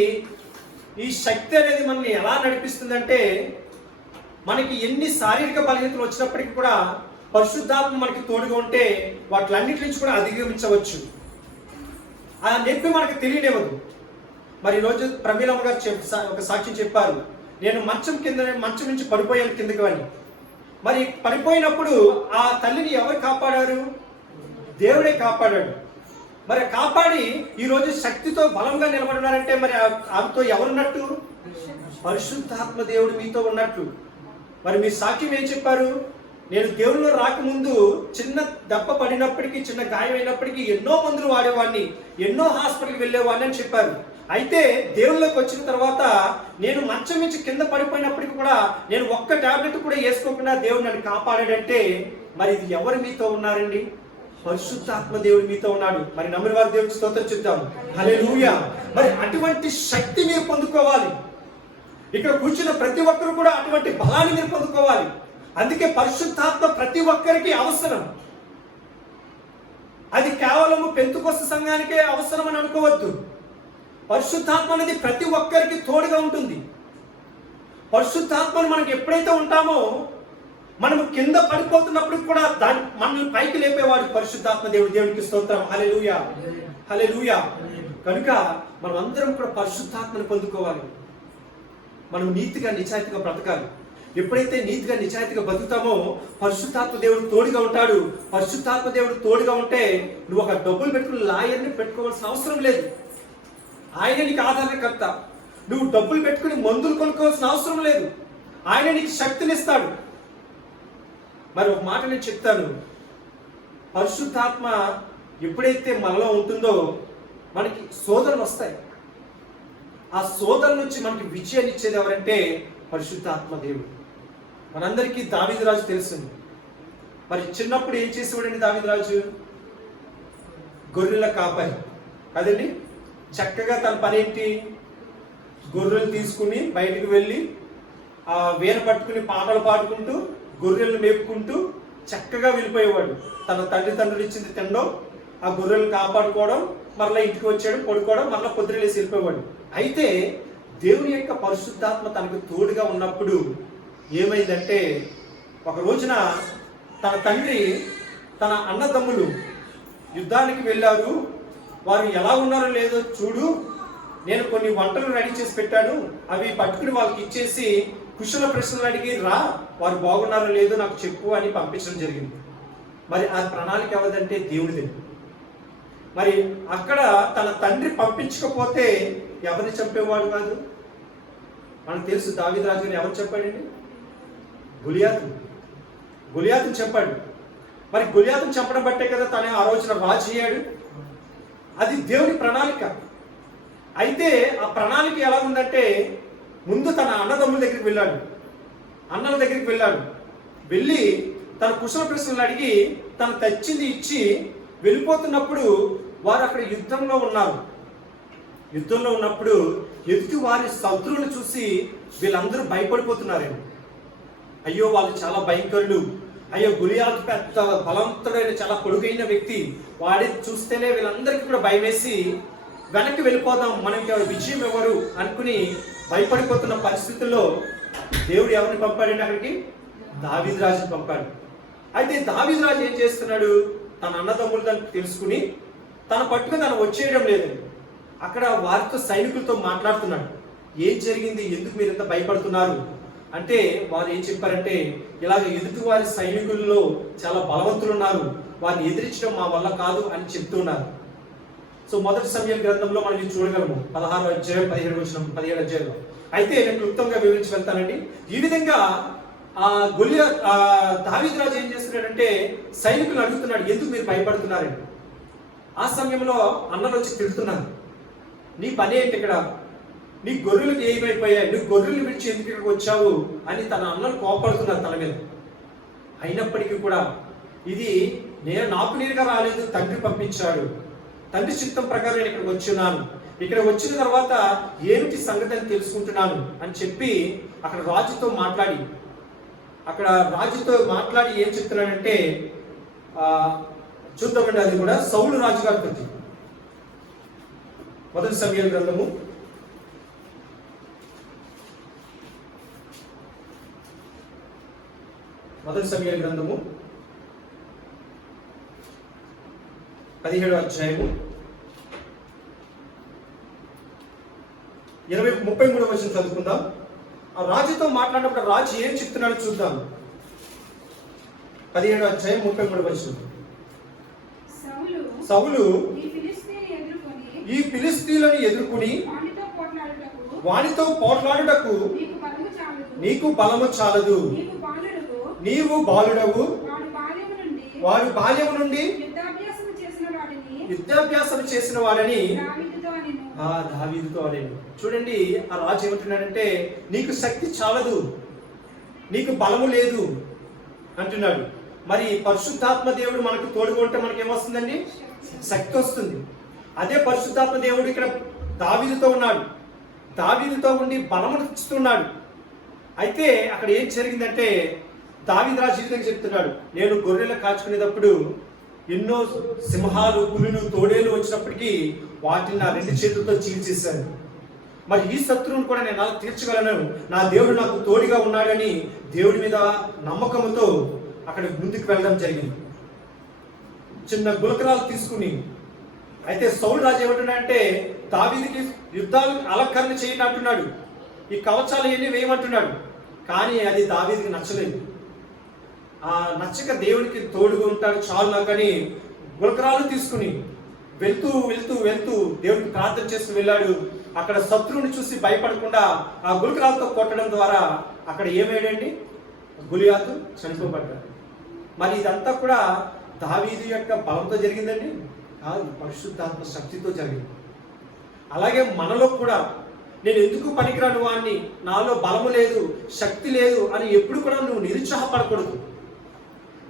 ఈ శక్తి అనేది మనల్ని ఎలా నడిపిస్తుందంటే, మనకి ఎన్ని శారీరక బలహీనతలు వచ్చినప్పటికీ కూడా పరిశుద్ధాత్మ మనకి తోడుగా ఉంటే వాటిలన్నిటి నుంచి కూడా అధిగమించవచ్చు. ఆ నొప్పి మనకు తెలియనివ్వదు. మరి ఈరోజు ప్రమీలమ్మ గారు ఒక సాక్ష్యం చెప్పారు, నేను మంచం నుంచి పడిపోయాను కిందకి అని. మరి పడిపోయినప్పుడు ఆ తల్లిని ఎవరు కాపాడారు? దేవుడే కాపాడాడు. మరి కాపాడి ఈరోజు శక్తితో బలంగా నిలబడినారంటే మరి ఆమెతో ఎవరున్నట్టు? పరిశుద్ధాత్మ దేవుడు మీతో ఉన్నట్టు. మరి మీ సాక్ష్యం ఏం చెప్పారు? నేను దేవుళ్ళు రాకముందు చిన్న దెబ్బ పడినప్పటికీ, చిన్న గాయం అయినప్పటికీ ఎన్నో మందులు వాడేవాడిని, ఎన్నో హాస్పిటల్కి వెళ్ళేవాడిని అని చెప్పారు. అయితే దేవుళ్ళకి వచ్చిన తర్వాత నేను మంచం నుంచి కింద పడిపోయినప్పటికీ కూడా నేను ఒక్క టాబ్లెట్ కూడా వేసుకోకుండా దేవుడు నన్ను కాపాడాడంటే మరి ఇది ఎవరు మీతో ఉన్నారండి? పరిశుద్ధాత్మ దేవుడు మీతో ఉన్నాడు. మరి నమ్మిన వారి దేవుడికి స్తోత్రం చెప్తాము, హల్లెలూయా. మరి అటువంటి శక్తి మీరు పొందుకోవాలి. ఇక్కడ కూర్చున్న ప్రతి ఒక్కరు కూడా అటువంటి బలాన్ని మీరు పొందుకోవాలి. అందుకే పరిశుద్ధాత్మ ప్రతి ఒక్కరికి అవసరం. అది కేవలం పెంతుకొస్త సంఘానికే అవసరం అని అనుకోవద్దు. పరిశుద్ధాత్మ అనేది ప్రతి ఒక్కరికి తోడుగా ఉంటుంది. పరిశుద్ధాత్మను మనకి ఎప్పుడైతే ఉంటామో, మనము కింద పడిపోతున్నప్పుడు కూడా మనల్ని పైకి లేపేవాడు పరిశుద్ధాత్మ దేవుడు. దేవుడికి స్తోత్రం, హల్లెలూయా, హల్లెలూయా. కనుక మనం అందరం కూడా పరిశుద్ధాత్మను పొందుకోవాలి. మనం నీతిగా నిజాయితీగా బ్రతకాలి. ఎప్పుడైతే నీతిగా నిజాయితీగా బతుకుతామో పరిశుద్ధాత్మ దేవుడు తోడుగా ఉంటాడు. పరిశుద్ధాత్మ దేవుడు తోడుగా ఉంటే నువ్వు ఒక డబ్బులు పెట్టుకుని లాయర్ని పెట్టుకోవాల్సిన అవసరం లేదు. ఆయన నీకు ఆధారకర్త. నువ్వు డబ్బులు పెట్టుకుని మందులు కొనుక్కోవాల్సిన అవసరం లేదు. ఆయన నీకు శక్తినిస్తాడు. మరి ఒక మాట నేను చెప్తాను, పరిశుద్ధాత్మ ఎప్పుడైతే మనలో ఉంటుందో మనకి శోధనలు వస్తాయి. ఆ శోధన నుంచి మనకి విజయాన్ని ఇచ్చేది ఎవరంటే పరిశుద్ధాత్మ దేవుడు. మనందరికీ దావీదు రాజు తెలుస్తుంది. మరి చిన్నప్పుడు ఏం చేసేవాడండి దావీదు రాజు? గొర్రెల కాపరి కదండి. చక్కగా తన పని ఏంటి? గొర్రెలు తీసుకుని బయటకు వెళ్ళి ఆ వీణ పట్టుకుని పాటలు పాడుకుంటూ గొర్రెలను మేపుకుంటూ చక్కగా వెళ్ళిపోయేవాడు. తన తండ్రులు ఇచ్చింది తినడం, ఆ గొర్రెలను కాపాడుకోవడం, మరలా ఇంటికి వచ్చాడు, పడుకోవడం, మరలా పొద్దులేసి వెళ్ళిపోయేవాడు. అయితే దేవుని యొక్క పరిశుద్ధాత్మ తనకు తోడుగా ఉన్నప్పుడు ఏమైందంటే, ఒక రోజున తన తండ్రి తన అన్నదమ్ములు యుద్ధానికి వెళ్ళారు, వారు ఎలా ఉన్నారో లేదో చూడు, నేను కొన్ని వంటలు రెడీ చేసి పెట్టాను, అవి పట్టుకుని వాళ్ళకి ఇచ్చేసి కుశల ప్రశ్నలు అడిగి రా, వారు బాగున్నారో లేదో నాకు చెప్పు అని పంపించడం జరిగింది. మరి ఆ ప్రణాళిక ఎవరిదంటే దేవుడిది. మరి అక్కడ తన తండ్రి పంపించకపోతే ఎవరిని చంపేవాడు కాదు. మనకు తెలుసు దావీదు రాజు గారు ఎవరు చెప్పాడండి? గొలియాతుని చెప్పాడు. మరి గొలియాతుని చంపడం బట్టే కదా తను ఆ రోజున రాజు అయ్యాడు. అది దేవుని ప్రణాళిక. అయితే ఆ ప్రణాళిక ఎలా ఉందంటే, ముందు తన అన్నదమ్ముల దగ్గరికి వెళ్ళాడు, అన్నల దగ్గరికి వెళ్ళాడు. వెళ్ళి తన కుశల ప్రశ్నలు అడిగి తను తెచ్చింది ఇచ్చి వెళ్ళిపోతున్నప్పుడు వారు అక్కడ యుద్ధంలో ఉన్నారు. యుద్ధంలో ఉన్నప్పుడు ఎదుటి వారి శత్రువులు చూసి వీళ్ళందరూ భయపడిపోతున్నారండి. అయ్యో వాళ్ళు చాలా భయంకరులు, అయ్యో గొలియాతు పెద్ద బలవంతుడైన చాలా పొడుగైన వ్యక్తి, వాడి చూస్తేనే వీళ్ళందరికీ కూడా భయం వేసి వెనక్కి వెళ్ళిపోదాం, మనకి విజయం ఎవరు అనుకుని భయపడిపోతున్న పరిస్థితుల్లో దేవుడు ఎవరిని పంపాడండి అక్కడికి? దావీదు రాజుని పంపాడు. అయితే దావీదు రాజు ఏం చేస్తున్నాడు? తన అన్నదమ్ములు దాన్ని తెలుసుకుని తన పట్టుకు తను వచ్చేయడం లేదండి. అక్కడ వారితో సైనికులతో మాట్లాడుతున్నాడు. ఏం జరిగింది, ఎందుకు మీరు ఇంత భయపడుతున్నారు అంటే వారు ఏం చెప్పారంటే, ఇలాగ ఎదుటి వారి సైనికుల్లో చాలా బలవంతులు ఉన్నారు, వారిని ఎదిరించడం మా వల్ల కాదు అని చెప్తున్నారు. సో మొదటి సమూయేలు గ్రంథంలో మనం ఇది చూడగలము, 16వ అధ్యాయం 17 అధ్యాయంలో. అయితే నేను క్లుప్తంగా వివరించి వెళ్తానండి. ఈ విధంగా దావీదు రాజు ఏం చేస్తున్నాడంటే సైనికులు అడుగుతున్నాడు, ఎందుకు మీరు భయపడుతున్నారండి? ఆ సమయంలో అన్నలు వచ్చి తిడుతున్నారు, నీ పని ఏంటి ఇక్కడ, నీ గొర్రెలకు ఏమైపోయాయి, నువ్వు గొర్రెలు విడిచి ఎందుకు ఇక్కడికి వచ్చావు అని తన అన్నలు కోపడుతున్నారు తన మీద. అయినప్పటికీ కూడా ఇది నాకు నేరుగా రాలేదు, తండ్రి పంపించాడు, తండ్రి చిత్తం ప్రకారం నేను ఇక్కడికి వచ్చున్నాను, ఇక్కడ వచ్చిన తర్వాత ఏమిటి సంగతి అని తెలుసుకుంటున్నాను అని చెప్పి అక్కడ రాజుతో మాట్లాడి ఏం చెప్తున్నాడంటే చూద్దామండి. అది కూడా సౌలు రాజు గారి గురించి. మొదటి సమూయేలు గ్రంథము 17వ అధ్యాయము 33వ వచనం చదువుకుందాం. ఆ రాజుతో మాట్లాడినప్పుడు రాజు ఏం చెప్తున్నాడో చూద్దాం. 17వ అధ్యాయం 33వ వచనం. సౌలు ఈ ఫిలిష్తీయులను ఎదుర్కొని వానితో పోట్లాడుటకు నీకు బలము చాలదు, నీవు బాలుడవు, వాడు బాల్యము నుండి యుద్ధాభ్యాసం చేసిన వాడని దావీదుతో అనేను. చూడండి, ఆ రాజు ఏమంటున్నాడంటే నీకు శక్తి చాలదు, నీకు బలము లేదు అంటున్నాడు. మరి పరిశుద్ధాత్మ దేవుడు మనకు తోడుగా ఉంటే మనకి ఏమొస్తుందండి? శక్తి వస్తుంది. అదే పరిశుద్ధాత్మ దేవుడు ఇక్కడ దావీదుతో ఉన్నాడు, దావీదుతో ఉండి బలమును ఇస్తున్నాడు. అయితే అక్కడ ఏం జరిగిందంటే దావీదు రాజు జీవితంగా చెప్తున్నాడు, నేను గొర్రెలు కాచుకునేటప్పుడు ఎన్నో సింహాలు, పులులు, తోడేలు వచ్చినప్పటికీ వాటిని నా 2 చేతులతో చీల్చేశాను. మరి ఈ శత్రువును కూడా నేను అలా తీర్చగలను, నా దేవుడు నాకు తోడుగా ఉన్నాడని దేవుడి మీద నమ్మకంతో అక్కడ ముందుకు వెళ్ళడం జరిగింది. చిన్న గులకరాలు తీసుకుని. అయితే సౌలు రాజు ఏమంటున్నాడంటే దావీదుకి యుద్ధాలు అలంకరణ చేయండి అంటున్నాడు, ఈ కవచాలు ఎన్ని వేయమంటున్నాడు. కానీ అది దావీదుకి నచ్చలేదు. నచ్చక దేవునికి తోడుగా ఉంటాడు చాలు నాకని గులకరాలు తీసుకుని వెళ్తూ దేవుడికి ప్రార్థన చేస్తూ వెళ్ళాడు. అక్కడ శత్రువుని చూసి భయపడకుండా ఆ గులకరాలతో కొట్టడం ద్వారా అక్కడ ఏమయ్యాడండి? గొలియాతు చనిపోబడ్డాడు. మరి ఇదంతా కూడా దావీదు యొక్క బలంతో జరిగిందండి? కాదు, పరిశుద్ధాత్మ శక్తితో జరిగింది. అలాగే మనలో కూడా నేను ఎందుకు పనికిరాను వాడిని, నాలో బలము లేదు, శక్తి లేదు అని ఎప్పుడు కూడా నువ్వు నిరుత్సాహపడకూడదు.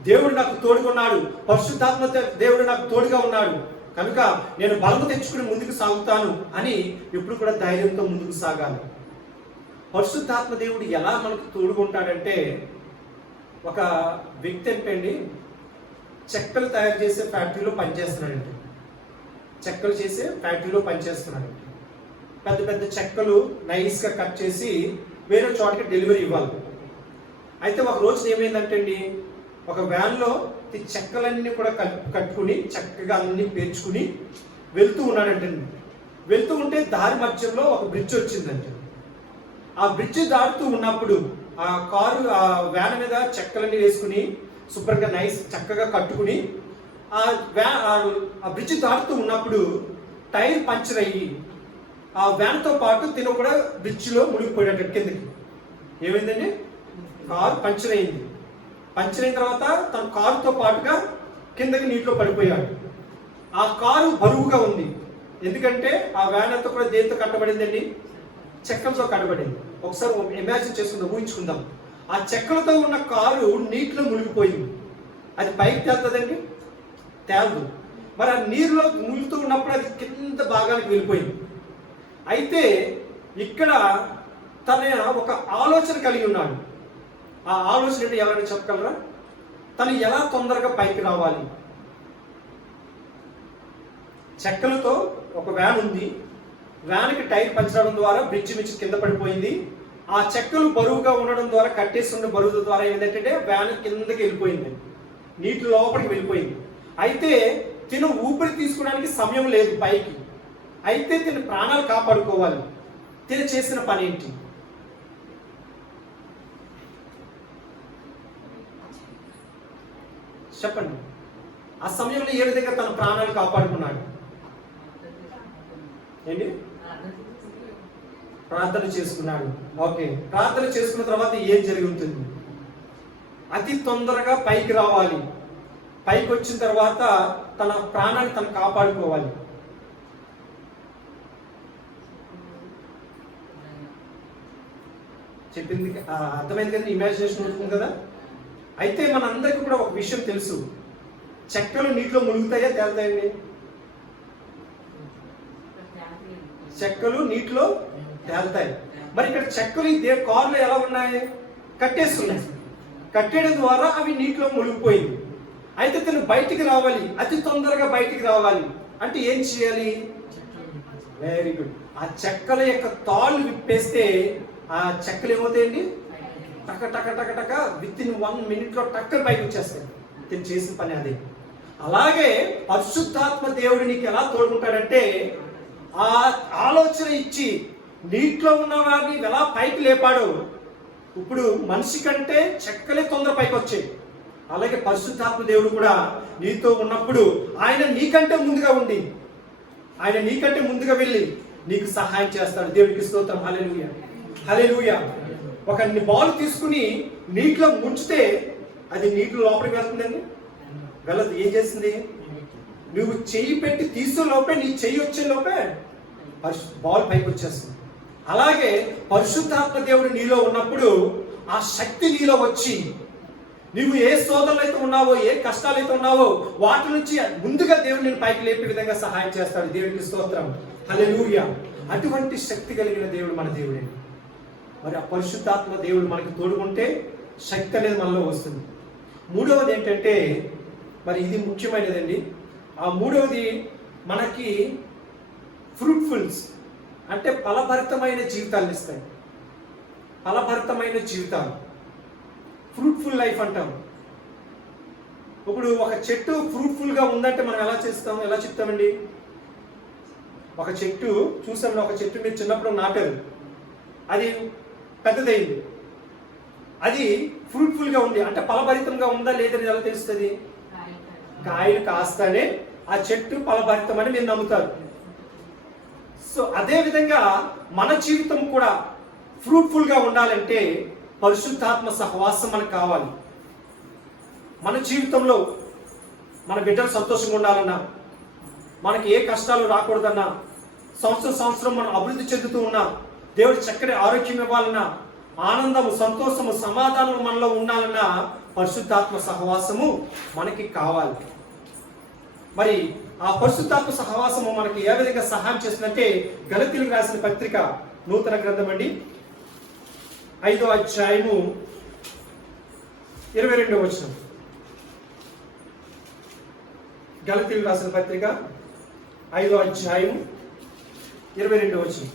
దేవుడు నాకు తోడుగా ఉన్నాడు, పరిశుద్ధాత్మ దేవుడు నాకు తోడుగా ఉన్నాడు కనుక నేను బలము తెచ్చుకుని ముందుకు సాగుతాను అని ఎప్పుడు కూడా ధైర్యంతో ముందుకు సాగాలి. పరిశుద్ధాత్మ దేవుడు ఎలా మనకు తోడుగా ఉంటాడంటే, ఒక వ్యక్తి ఏంటండి చెక్కలు తయారు చేసే ఫ్యాక్టరీలో పనిచేస్తున్నాడండి. పెద్ద పెద్ద చెక్కలు నైస్గా కట్ చేసి వేరే చోటకి డెలివరీ ఇవ్వాలి. అయితే ఒక రోజు ఏమైందంటే అండి, ఒక వ్యాన్లో ఈ చెక్కలన్నీ కూడా కట్టుకుని చక్కగా అన్ని పేర్చుకుని వెళ్తూ ఉన్నాడంటండి. వెళ్తూ ఉంటే దారి మధ్యలో ఒక బ్రిడ్జ్ వచ్చిందంట. ఆ బ్రిడ్జ్ దాటుతూ ఉన్నప్పుడు ఆ కారు ఆ వ్యాన్ మీద చెక్కలన్నీ వేసుకుని శుభ్రంగా నైస్ చక్కగా కట్టుకుని ఆ బ్రిడ్జ్ దాటుతూ ఉన్నప్పుడు టైర్ పంచర్ అయ్యి ఆ వ్యాన్తో పాటు తిన కూడా బ్రిడ్జ్లో మునిగిపోయాడు కిందకి. ఏమైందండి? కారు పంచర్ అయింది. పంచర్ అయిన తర్వాత తన కారుతో పాటుగా కిందకి నీటిలో పడిపోయాడు. ఆ కారు బరువుగా ఉంది. ఎందుకంటే ఆ వ్యాన్ అంతా కూడా దేంతో కట్టబడిందండి? చెక్కలతో కట్టబడింది. ఒకసారి ఇమాజిన్ చేసుకుందాం, ఊహించుకుందాం. ఆ చెక్కలతో ఉన్న కారు నీటిలో మునిగిపోయింది. అది పైకి తేలుతుందండి? తేలదు. మరి ఆ నీరులో మునుగుతూ ఉన్నప్పుడు అది కింద భాగానికి వెళ్ళిపోయింది. అయితే ఇక్కడ తన ఒక ఆలోచన కలిగి ఉన్నాడు. ఆ ఆలోచన ఏంటి? ఎవరైనా చెప్పగలరా? తను ఎలా తొందరగా పైకి రావాలి? చెక్కలతో ఒక వ్యాన్ ఉంది. వ్యాన్కి టైర్ పంచడం ద్వారా బ్రిడ్జ్ నుంచి కింద పడిపోయింది. ఆ చెక్కలు బరువుగా ఉండడం ద్వారా, కట్టేసి ఉన్న బరువు ద్వారా ఏంటంటే వ్యాన్ కిందకి వెళ్ళిపోయింది, నీటి లోపలికి వెళ్ళిపోయింది. అయితే తిను ఊపిరి తీసుకోవడానికి సమయం లేదు పైకి. అయితే తిని ప్రాణాలు కాపాడుకోవాలి. తిను చేసిన పని ఏంటి? చెప్పండి. ఆ సమయంలో ఏ విధంగా తన ప్రాణాలు కాపాడుకున్నాడు? ఏంటి? ప్రార్థన చేసుకున్నాడు. ఓకే, ప్రార్థన చేసుకున్న తర్వాత ఏం జరుగుతుంది? అతి తొందరగా పైకి రావాలి. పైకి వచ్చిన తర్వాత తన ప్రాణాన్ని తను కాపాడుకోవాలి. చెప్పింది అర్థమైంది కదా? ఇమాజినేషన్ ఉంటుంది కదా? అయితే మనందరికీ కూడా ఒక విషయం తెలుసు. చెక్కలు నీటిలో మునుగుతాయా తేలుతాయండి? చెక్కలు నీటిలో తేలుతాయి. మరి ఇక్కడ చెక్కలు కారులో ఎలా ఉన్నాయి? కట్టేస్తున్నాయి. కట్టేయడం ద్వారా అవి నీటిలో మునిగిపోయింది. అయితే తను బయటికి రావాలి, అతి తొందరగా బయటికి రావాలి అంటే ఏం చేయాలి? Very good. ఆ చెక్కల యొక్క తాళ్ళు విప్పేస్తే ఆ చెక్కలు ఏమవుతాయండి? టక టక టక టక విత్ ఇన్ 1 minute టక్కలు పైకి వచ్చేస్తాయి. తను చేసిన పని అదే. అలాగే పరిశుద్ధాత్మ దేవుడు నీకు ఎలా తోడుకుంటాడంటే ఆ ఆలోచన ఇచ్చి నీటిలో ఉన్న వారిని ఎలా పైకి లేపాడో. ఇప్పుడు మనిషి కంటే చెక్కలే తొందర పైకి వచ్చాయి. అలాగే పరిశుద్ధాత్మ దేవుడు కూడా నీతో ఉన్నప్పుడు ఆయన నీకంటే ముందుగా ఉండి, ఆయన నీకంటే ముందుగా వెళ్ళి నీకు సహాయం చేస్తాడు. దేవుడికి స్తోత్రం. హల్లెలూయా, హల్లెలూయా. ఒక బాల్ తీసుకుని నీటిలో ముంచితే అది నీటిలో లోపలికి వెళ్తుందండి? వెళ్ళదు. ఏం చేస్తుంది? నువ్వు చెయ్యి పెట్టి తీసే లోపే, నీ చెయ్యి వచ్చే లోపే బాల్ పైకి వచ్చేస్తుంది. అలాగే పరిశుద్ధాత్మ దేవుడు నీలో ఉన్నప్పుడు ఆ శక్తి నీలో వచ్చి నువ్వు ఏ శోధనలు అయితే ఉన్నావో, ఏ కష్టాలు అయితే ఉన్నావో వాటి నుంచి ముందుగా దేవుడు నేను పైకి లేపే విధంగా సహాయం చేస్తాడు. దేవుడికి స్తోత్రం. హల్లెలూయా. అటువంటి శక్తి కలిగిన దేవుడు మన దేవుడే. మరి ఆ పరిశుద్ధాత్మ దేవుడు మనకి తోడుకుంటే శక్తి అనేది మనలో వస్తుంది. మూడవది ఏంటంటే, మరి ఇది ముఖ్యమైనదండి. ఆ మూడవది మనకి ఫ్రూట్ఫుల్స్ అంటే ఫలభరితమైన జీవితాలను ఇస్తాయి. ఫలభరితమైన జీవితాలు, ఫ్రూట్ఫుల్ లైఫ్ అంటాం. ఇప్పుడు ఒక చెట్టు ఫ్రూట్ఫుల్గా ఉందంటే మనం ఎలా చెప్తామండి? ఒక చెట్టు చూసాము, ఒక చెట్టు మీరు చిన్నప్పుడు నాటారు, అది పెద్దదైంది, అది ఫ్రూట్ఫుల్గా ఉంది అంటే ఫలభరితంగా ఉందా లేదని ఎలా తెలుస్తుంది? కాయలు కాస్తానే ఆ చెట్టు ఫలభరితమని మీరు నమ్ముతారు. సో అదే విధంగా మన జీవితం కూడా ఫ్రూట్ఫుల్గా ఉండాలంటే పరిశుద్ధాత్మ సహవాసం మనకు కావాలి. మన జీవితంలో మన బిడ్డలు సంతోషంగా ఉండాలన్నా, మనకి ఏ కష్టాలు రాకూడదన్నా, సంవత్సరం మనం అభివృద్ధి చెందుతూ ఉన్నా, దేవుడు చక్కటి ఆరోగ్యం ఇవ్వాలన్నా, ఆనందము, సంతోషము, సమాధానం మనలో ఉండాలన్నా పరిశుద్ధాత్మ సహవాసము మనకి కావాలి. మరి ఆ పరిశుద్ధాత్మ సహవాసము మనకి ఏ విధంగా సహాయం చేస్తుందంటే గలతీయులకు రాసిన పత్రిక నూతన గ్రంథం అండి, 5వ అధ్యాయము 22వ వచనం. గలతీయులకు రాసిన పత్రిక 5వ అధ్యాయం 22వ వచనం.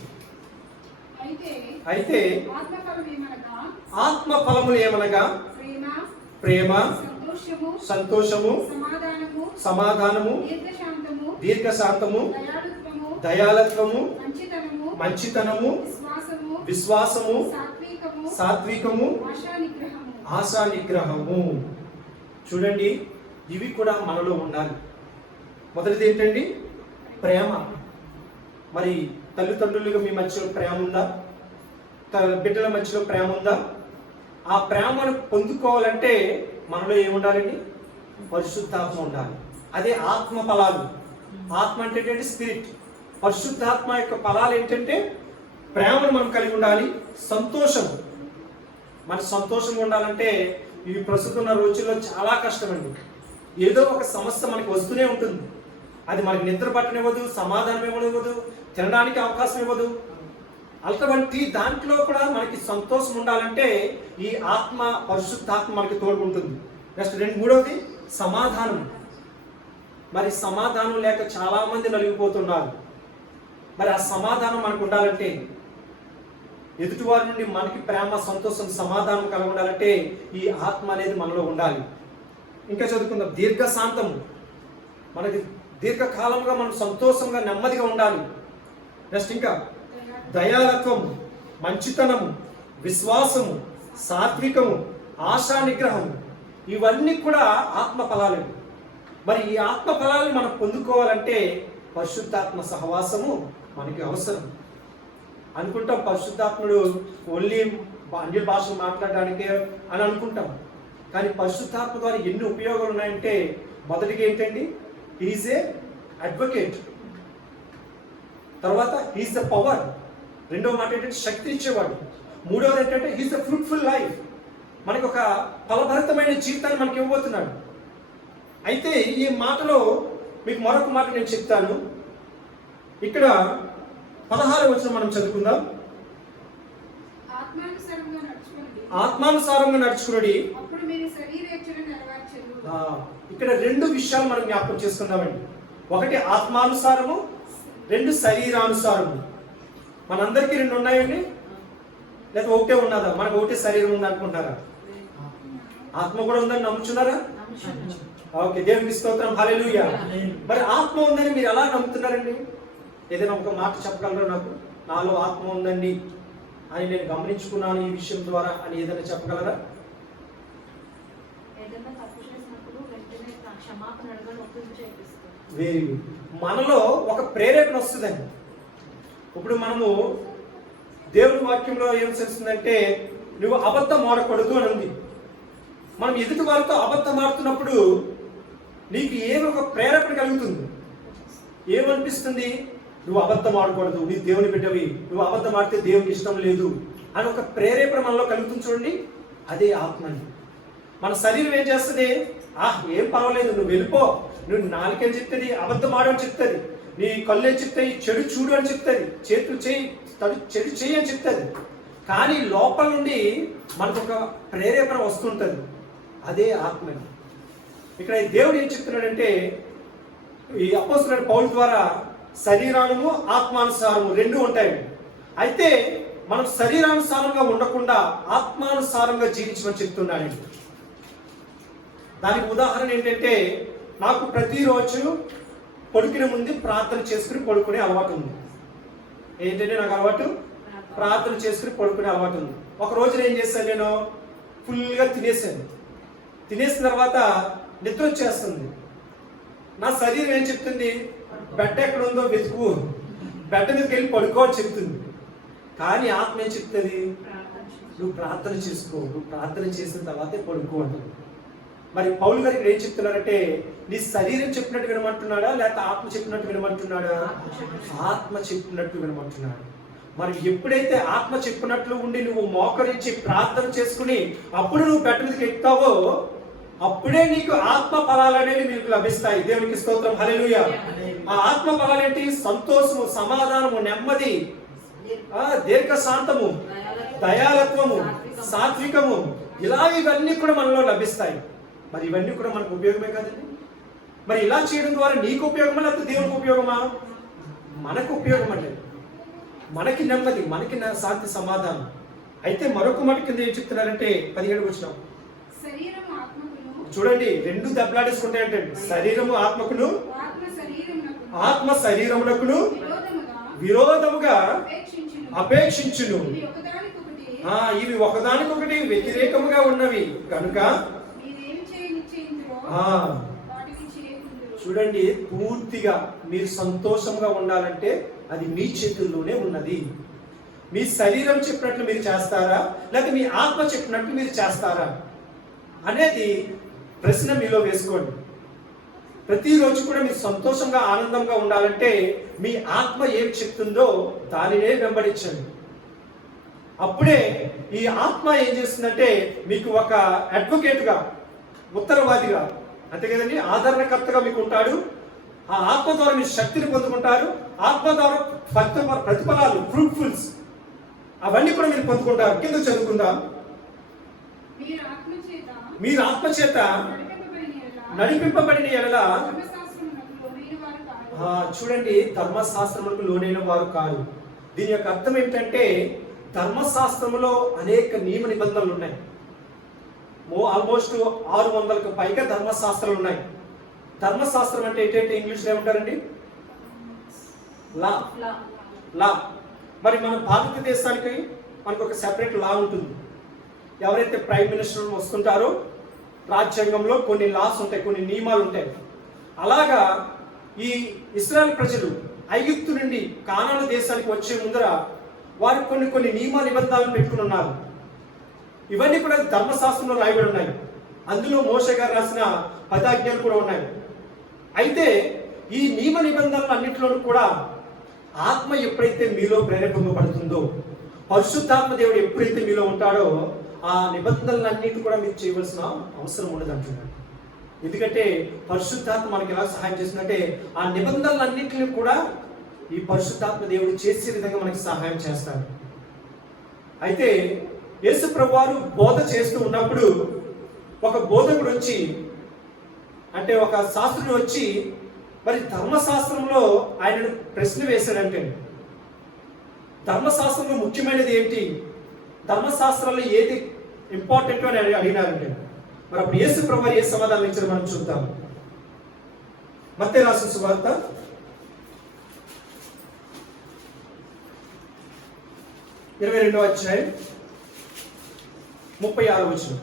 అయితే ఆత్మ ఫలములు ఏమనగా ప్రేమ, సంతోషము, సమాధానము, దీర్ఘశాంతము, దయాళుత్వము, దయాళత్వము, మంచితనము, మంచితనము, విశ్వాసము, విశ్వాసము, సాత్వికము, సాత్వికము, ఆశానిగ్రహము. ఆశా నిగ్రహము. చూడండి, ఇవి కూడా మనలో ఉండాలి. మొదటిది ఏంటండి? ప్రేమ. మరి తల్లిదండ్రులుగా మీ మధ్యలో ప్రేమ ఉందా? బిడ్డల మధ్యలో ప్రేమ ఉందా? ఆ ప్రేమను పొందుకోవాలంటే మనలో ఏముండాలండి? పరిశుద్ధాత్మ ఉండాలి. అదే ఆత్మ ఫలాలు. ఆత్మ అంటే ఏంటంటే స్పిరిట్. పరిశుద్ధాత్మ యొక్క ఫలాలు ఏంటంటే ప్రేమను మనం కలిగి ఉండాలి. సంతోషం. మన సంతోషంగా ఉండాలంటే ఈ ప్రస్తుతం ఉన్న రోజుల్లో చాలా కష్టమండి. ఏదో ఒక సమస్య మనకి వస్తూనే ఉంటుంది. అది మనకి నిద్ర పట్టనివ్వదు, సమాధానం ఇవ్వనివ్వదు, తినడానికి అవకాశం ఇవ్వదు. అటువంటి దాంట్లో కూడా మనకి సంతోషం ఉండాలంటే ఈ ఆత్మ, పరిశుద్ధాత్మ మనకి తోడుకుంటుంది. నెక్స్ట్ మూడవది సమాధానం. మరి సమాధానం లేక చాలా మంది నలిగిపోతున్నారు. మరి ఆ సమాధానం మనకు ఉండాలంటే, ఎదుటివారి నుండి మనకి ప్రేమ, సంతోషం, సమాధానం కలిగి ఉండాలంటే ఈ ఆత్మ అనేది మనలో ఉండాలి. ఇంకా చదువుకుందాం. దీర్ఘశాంతము. మనకి దీర్ఘకాలంగా మనం సంతోషంగా, నెమ్మదిగా ఉండాలి. నెక్స్ట్ ఇంకా దయాళత్వము, మంచితనము, విశ్వాసము, సాత్వికము, ఆశా నిగ్రహము. ఇవన్నీ కూడా ఆత్మ ఫలాలు. మరి ఈ ఆత్మ ఫలాలను మనం పొందుకోవాలంటే పరిశుద్ధాత్మ సహవాసము మనకి అవసరం. అనుకుంటాం పరిశుద్ధాత్ముడు ఓన్లీ అన్య భాషలు మాట్లాడడానికే అని అనుకుంటాం. కానీ పరిశుద్ధాత్మ ద్వారా ఎన్ని ఉపయోగాలు ఉన్నాయంటే, మొదటిగా ఏంటండి? హీఈస్ ఏ అడ్వకేట్. తర్వాత హీఈస్ ద పవర్. రెండవ మాట ఏంటంటే శక్తి ఇచ్చేవాడు. మూడవది ఏంటంటే హీఈస్ ద ఫ్రూట్ఫుల్ లైఫ్. మనకు ఒక ఫలభరితమైన జీవితాన్ని మనకి ఇవ్వబోతున్నాడు. అయితే ఈ మాటలో మీకు మరొక మాట నేను చెప్తాను. ఇక్కడ 16వ వచనం మనం చదువుకుందాం. ఆత్మానుసారంగా నడుచుకునుడి, అప్పుడు మీరు శరీరేచ్ఛను నెరవేర్చెదరు. ఇక్కడ రెండు విషయాలు మనం జ్ఞాపకం చేసుకుందామండి. ఒకటి ఆత్మానుసారము, రెండు శరీరానుసారము. మనందరికీ రెండు ఉన్నాయండి, లేదా ఒకటే ఉన్నదా? మనకు ఒకటే శరీరం ఉంది అనుకుంటారా? ఆత్మ కూడా ఉందని నమ్ముచున్నారా? ఓకే, దేవునికి స్తోత్రం, హల్లెలూయా. మరి ఆత్మ ఉందని మీరు ఎలా నమ్ముతున్నారండి? ఏదైనా ఒక మాట చెప్పగలరా నాకు? నాలో ఆత్మ ఉందండి అని నేను గమనించుకున్నాను ఈ విషయం ద్వారా అని ఏదైనా చెప్పగలరా? Very good. మనలో ఒక ప్రేరేపణ వస్తుందండి. ఇప్పుడు మనము దేవుని వాక్యంలో ఏం తెలుస్తుందంటే, నువ్వు అబద్ధం ఆడకూడదు అని ఉంది. మనం ఎదుటి వారితో అబద్ధం ఆడుతున్నప్పుడు నీకు ఏదో ఒక ప్రేరేపణ కలుగుతుంది. ఏమనిపిస్తుంది? నువ్వు అబద్ధం ఆడకూడదు, నీ దేవుని బిడ్డవి, నువ్వు అబద్ధం ఆడితే దేవునికి ఇష్టం లేదు అని ఒక ప్రేరేపణ మనలో కలుగుతుంది. చూడండి, అదే ఆత్మని. మన శరీరం ఏం చేస్తుంది? ఏం పర్వాలేదు, నువ్వు వెళ్ళిపో, నువ్వు నాలుకేం చెప్తుంది, అబద్ధం ఆడు అని చెప్తుంది, నీ కళ్ళు ఏం చెప్తాయి, చెడు చూడు అని చెప్తుంది, చేతులు చేయి, చెడు చేయి అని చెప్తుంది. కానీ లోపల నుండి మనకు ఒక ప్రేరేపణ వస్తుంటుంది, అదే ఆత్మని. ఇక్కడ దేవుడు ఏం చెప్తున్నాడంటే, ఈ అపోస్తలుడైన పౌలు ద్వారా శరీరానుము ఆత్మానుసారము రెండు ఉంటాయండి. అయితే మనం శరీరానుసారంగా ఉండకుండా ఆత్మానుసారంగా జీవించమని చెప్తున్నాడండి. దానికి ఉదాహరణ ఏంటంటే, నాకు ప్రతిరోజు పడుకునే ముందు ప్రార్థన చేసుకుని పడుకునే అలవాటు ఉంది. ఏంటంటే నాకు అలవాటు ప్రార్థన చేసుకుని పడుకునే అలవాటు ఉంది. ఒక రోజు ఏం చేశాను, నేను ఫుల్గా తినేసాను. తినేసిన తర్వాత నిద్ర వచ్చేస్తుంది. నా శరీరం ఏం చెప్తుంది? బెడ్ ఎక్కడ ఉందో వెతుకు, బెడ్ మీదకి వెళ్ళి పడుకో అని చెప్తుంది. కానీ ఆత్మ ఏం చెప్తుంది? నువ్వు ప్రార్థన చేసుకో, నువ్వు ప్రార్థన చేసిన తర్వాతే పడుకో అంటుంది. మరి పౌలు గారు ఇక్కడ ఏం చెప్తున్నారంటే, నీ శరీరం చెప్పినట్టు వినమంటున్నాడా, లేకపోతే ఆత్మ చెప్పినట్టు వినమంటున్నాడా? ఆత్మ చెప్పినట్టు వినమంటున్నాడు. మరి ఎప్పుడైతే ఆత్మ చెప్పినట్లు ఉండి నువ్వు మోకరించి ప్రార్థన చేసుకుని అప్పుడు నువ్వు బెడ్ మీదకి ఎక్కుతావో, అప్పుడే నీకు ఆత్మ ఫలాలు అనేవి నీకు లభిస్తాయి. దేవునికి స్తోత్రం, హల్లెలూయా. ఆ ఆత్మ ఫలాలు ఏంటి? సంతోషము, సమాధానము, నెమ్మది, దీర్ఘశాంతము, దయాళత్వము, సాత్వికము, ఇలా ఇవన్నీ కూడా మనలో లభిస్తాయి. మరి ఇవన్నీ కూడా మనకు ఉపయోగమే కదండి. మరి ఇలా చేయడం ద్వారా నీకు ఉపయోగమా, లేకపోతే దేవునికి ఉపయోగమా? మనకు ఉపయోగం అంటే, మనకి నెమ్మది, మనకి శాంతి, సమాధానం. అయితే మరొక మాట కింద ఏం చెప్తున్నారంటే 17 వచనం చూడండి, రెండు దెబ్బలాడేసుకుంటాయి అంటే, శరీరము ఆత్మకును, ఆత్మ శరీరమునకును ఆత్మ శరీరములకును విరోధముగా విరోధముగా అపేక్షించును. అపేక్షించును. ఇవి ఒకదానికొకటి ఇవి ఒకదానికొకటి వ్యతిరేకముగా ఉన్నవి కనుక మీరేమి చేయనిశ్చయించురో ఆ వాటికి చేయకుందురు. చూడండి, పూర్తిగా మీరు సంతోషంగా ఉండాలంటే అది మీ చేతుల్లోనే ఉన్నది. మీ శరీరం చెప్పినట్లు మీరు చేస్తారా, లేకపోతే మీ ఆత్మ చెప్పినట్లు మీరు చేస్తారా అనేది ప్రశ్న మీలో వేసుకోండి. ప్రతిరోజు కూడా మీరు సంతోషంగా ఆనందంగా ఉండాలంటే మీ ఆత్మ ఏం చెప్తుందో దానినే వెంబడించండి. అప్పుడే ఈ ఆత్మ ఏం చేస్తుందంటే మీకు ఒక అడ్వకేట్గా, ఉత్తరవాదిగా, అంతే కదండి, ఆదరణకర్తగా మీకు ఉంటాడు. ఆ ఆత్మ ద్వారా మీరు శక్తిని పొందుకుంటారు. ఆత్మ ద్వారా ప్రతిఫలాలు, ఫ్రూట్ఫుల్స్, అవన్నీ కూడా మీరు పొందుకుంటారు. కింద చదువుకుందాం. మీరు ఆత్మ చేత నడిపింపబడిన ఎడల చూడండి, ధర్మశాస్త్రములకు లోనైన వారు కాదు. దీని యొక్క అర్థం ఏమిటంటే ధర్మశాస్త్రములో అనేక నియమ నిబంధనలు ఉన్నాయి. ఆల్మోస్ట్ 600కు పైగా ధర్మశాస్త్రాలు ఉన్నాయి. ధర్మశాస్త్రం అంటే ఏంటంటే ఇంగ్లీష్లో ఏమంటారండి? లా. లా. మరి మన భారతదేశానికి మనకు ఒక సెపరేట్ లా ఉంటుంది. ఎవరైతే ప్రైమ్ మినిస్టర్ వస్తుంటారో రాజ్యాంగంలో కొన్ని లాస్ ఉంటాయి, కొన్ని నియమాలు ఉంటాయి. అలాగా ఈ ఇశ్రాయేల్ ప్రజలు ఐగుప్తు నుండి కానాను దేశానికి వచ్చే ముందర వారు కొన్ని నియమ నిబంధనలు పెట్టుకుని ఉన్నారు. ఇవన్నీ కూడా ధర్మశాస్త్రంలో రాయబడి ఉన్నాయి. అందులో మోషే గారు రాసిన 10 ఆజ్ఞలు కూడా ఉన్నాయి. అయితే ఈ నియమ నిబంధనలు అన్నింటిలోనూ కూడా ఆత్మ ఎప్పుడైతే మీలో ప్రేరేపింపబడుతుందో, పరిశుద్ధాత్మ దేవుడు ఎప్పుడైతే మీలో ఉంటాడో ఆ నిబంధనలన్నిటి కూడా మీరు చేయవలసిన అవసరం ఉండదు అంటున్నాడు. ఎందుకంటే పరిశుద్ధాత్మ మనకి ఎలా సహాయం చేస్తుందంటే ఆ నిబంధనలన్నింటినీ కూడా ఈ పరిశుద్ధాత్మ దేవుడు చేసే విధంగా మనకి సహాయం చేస్తాడు. అయితే యేసు ప్రభువారు బోధ చేస్తూ ఉన్నప్పుడు ఒక బోధకుడు వచ్చి, అంటే ఒక శాస్త్రుడు వచ్చి మరి ధర్మశాస్త్రంలో ఆయన ప్రశ్న వేశాడంటే, ధర్మశాస్త్రంలో ముఖ్యమైనది ఏంటి, ధర్మశాస్త్రంలో ఏది ఇంపార్టెంట్ అని అడిగినారంటే, మరి అప్పుడు యేసు ప్రభువారు ఏ సమాధానం ఇచ్చారో మనం చూద్దాం. మత్తయి రాసిన సువార్త 22వ అధ్యాయం 36వ వచనం.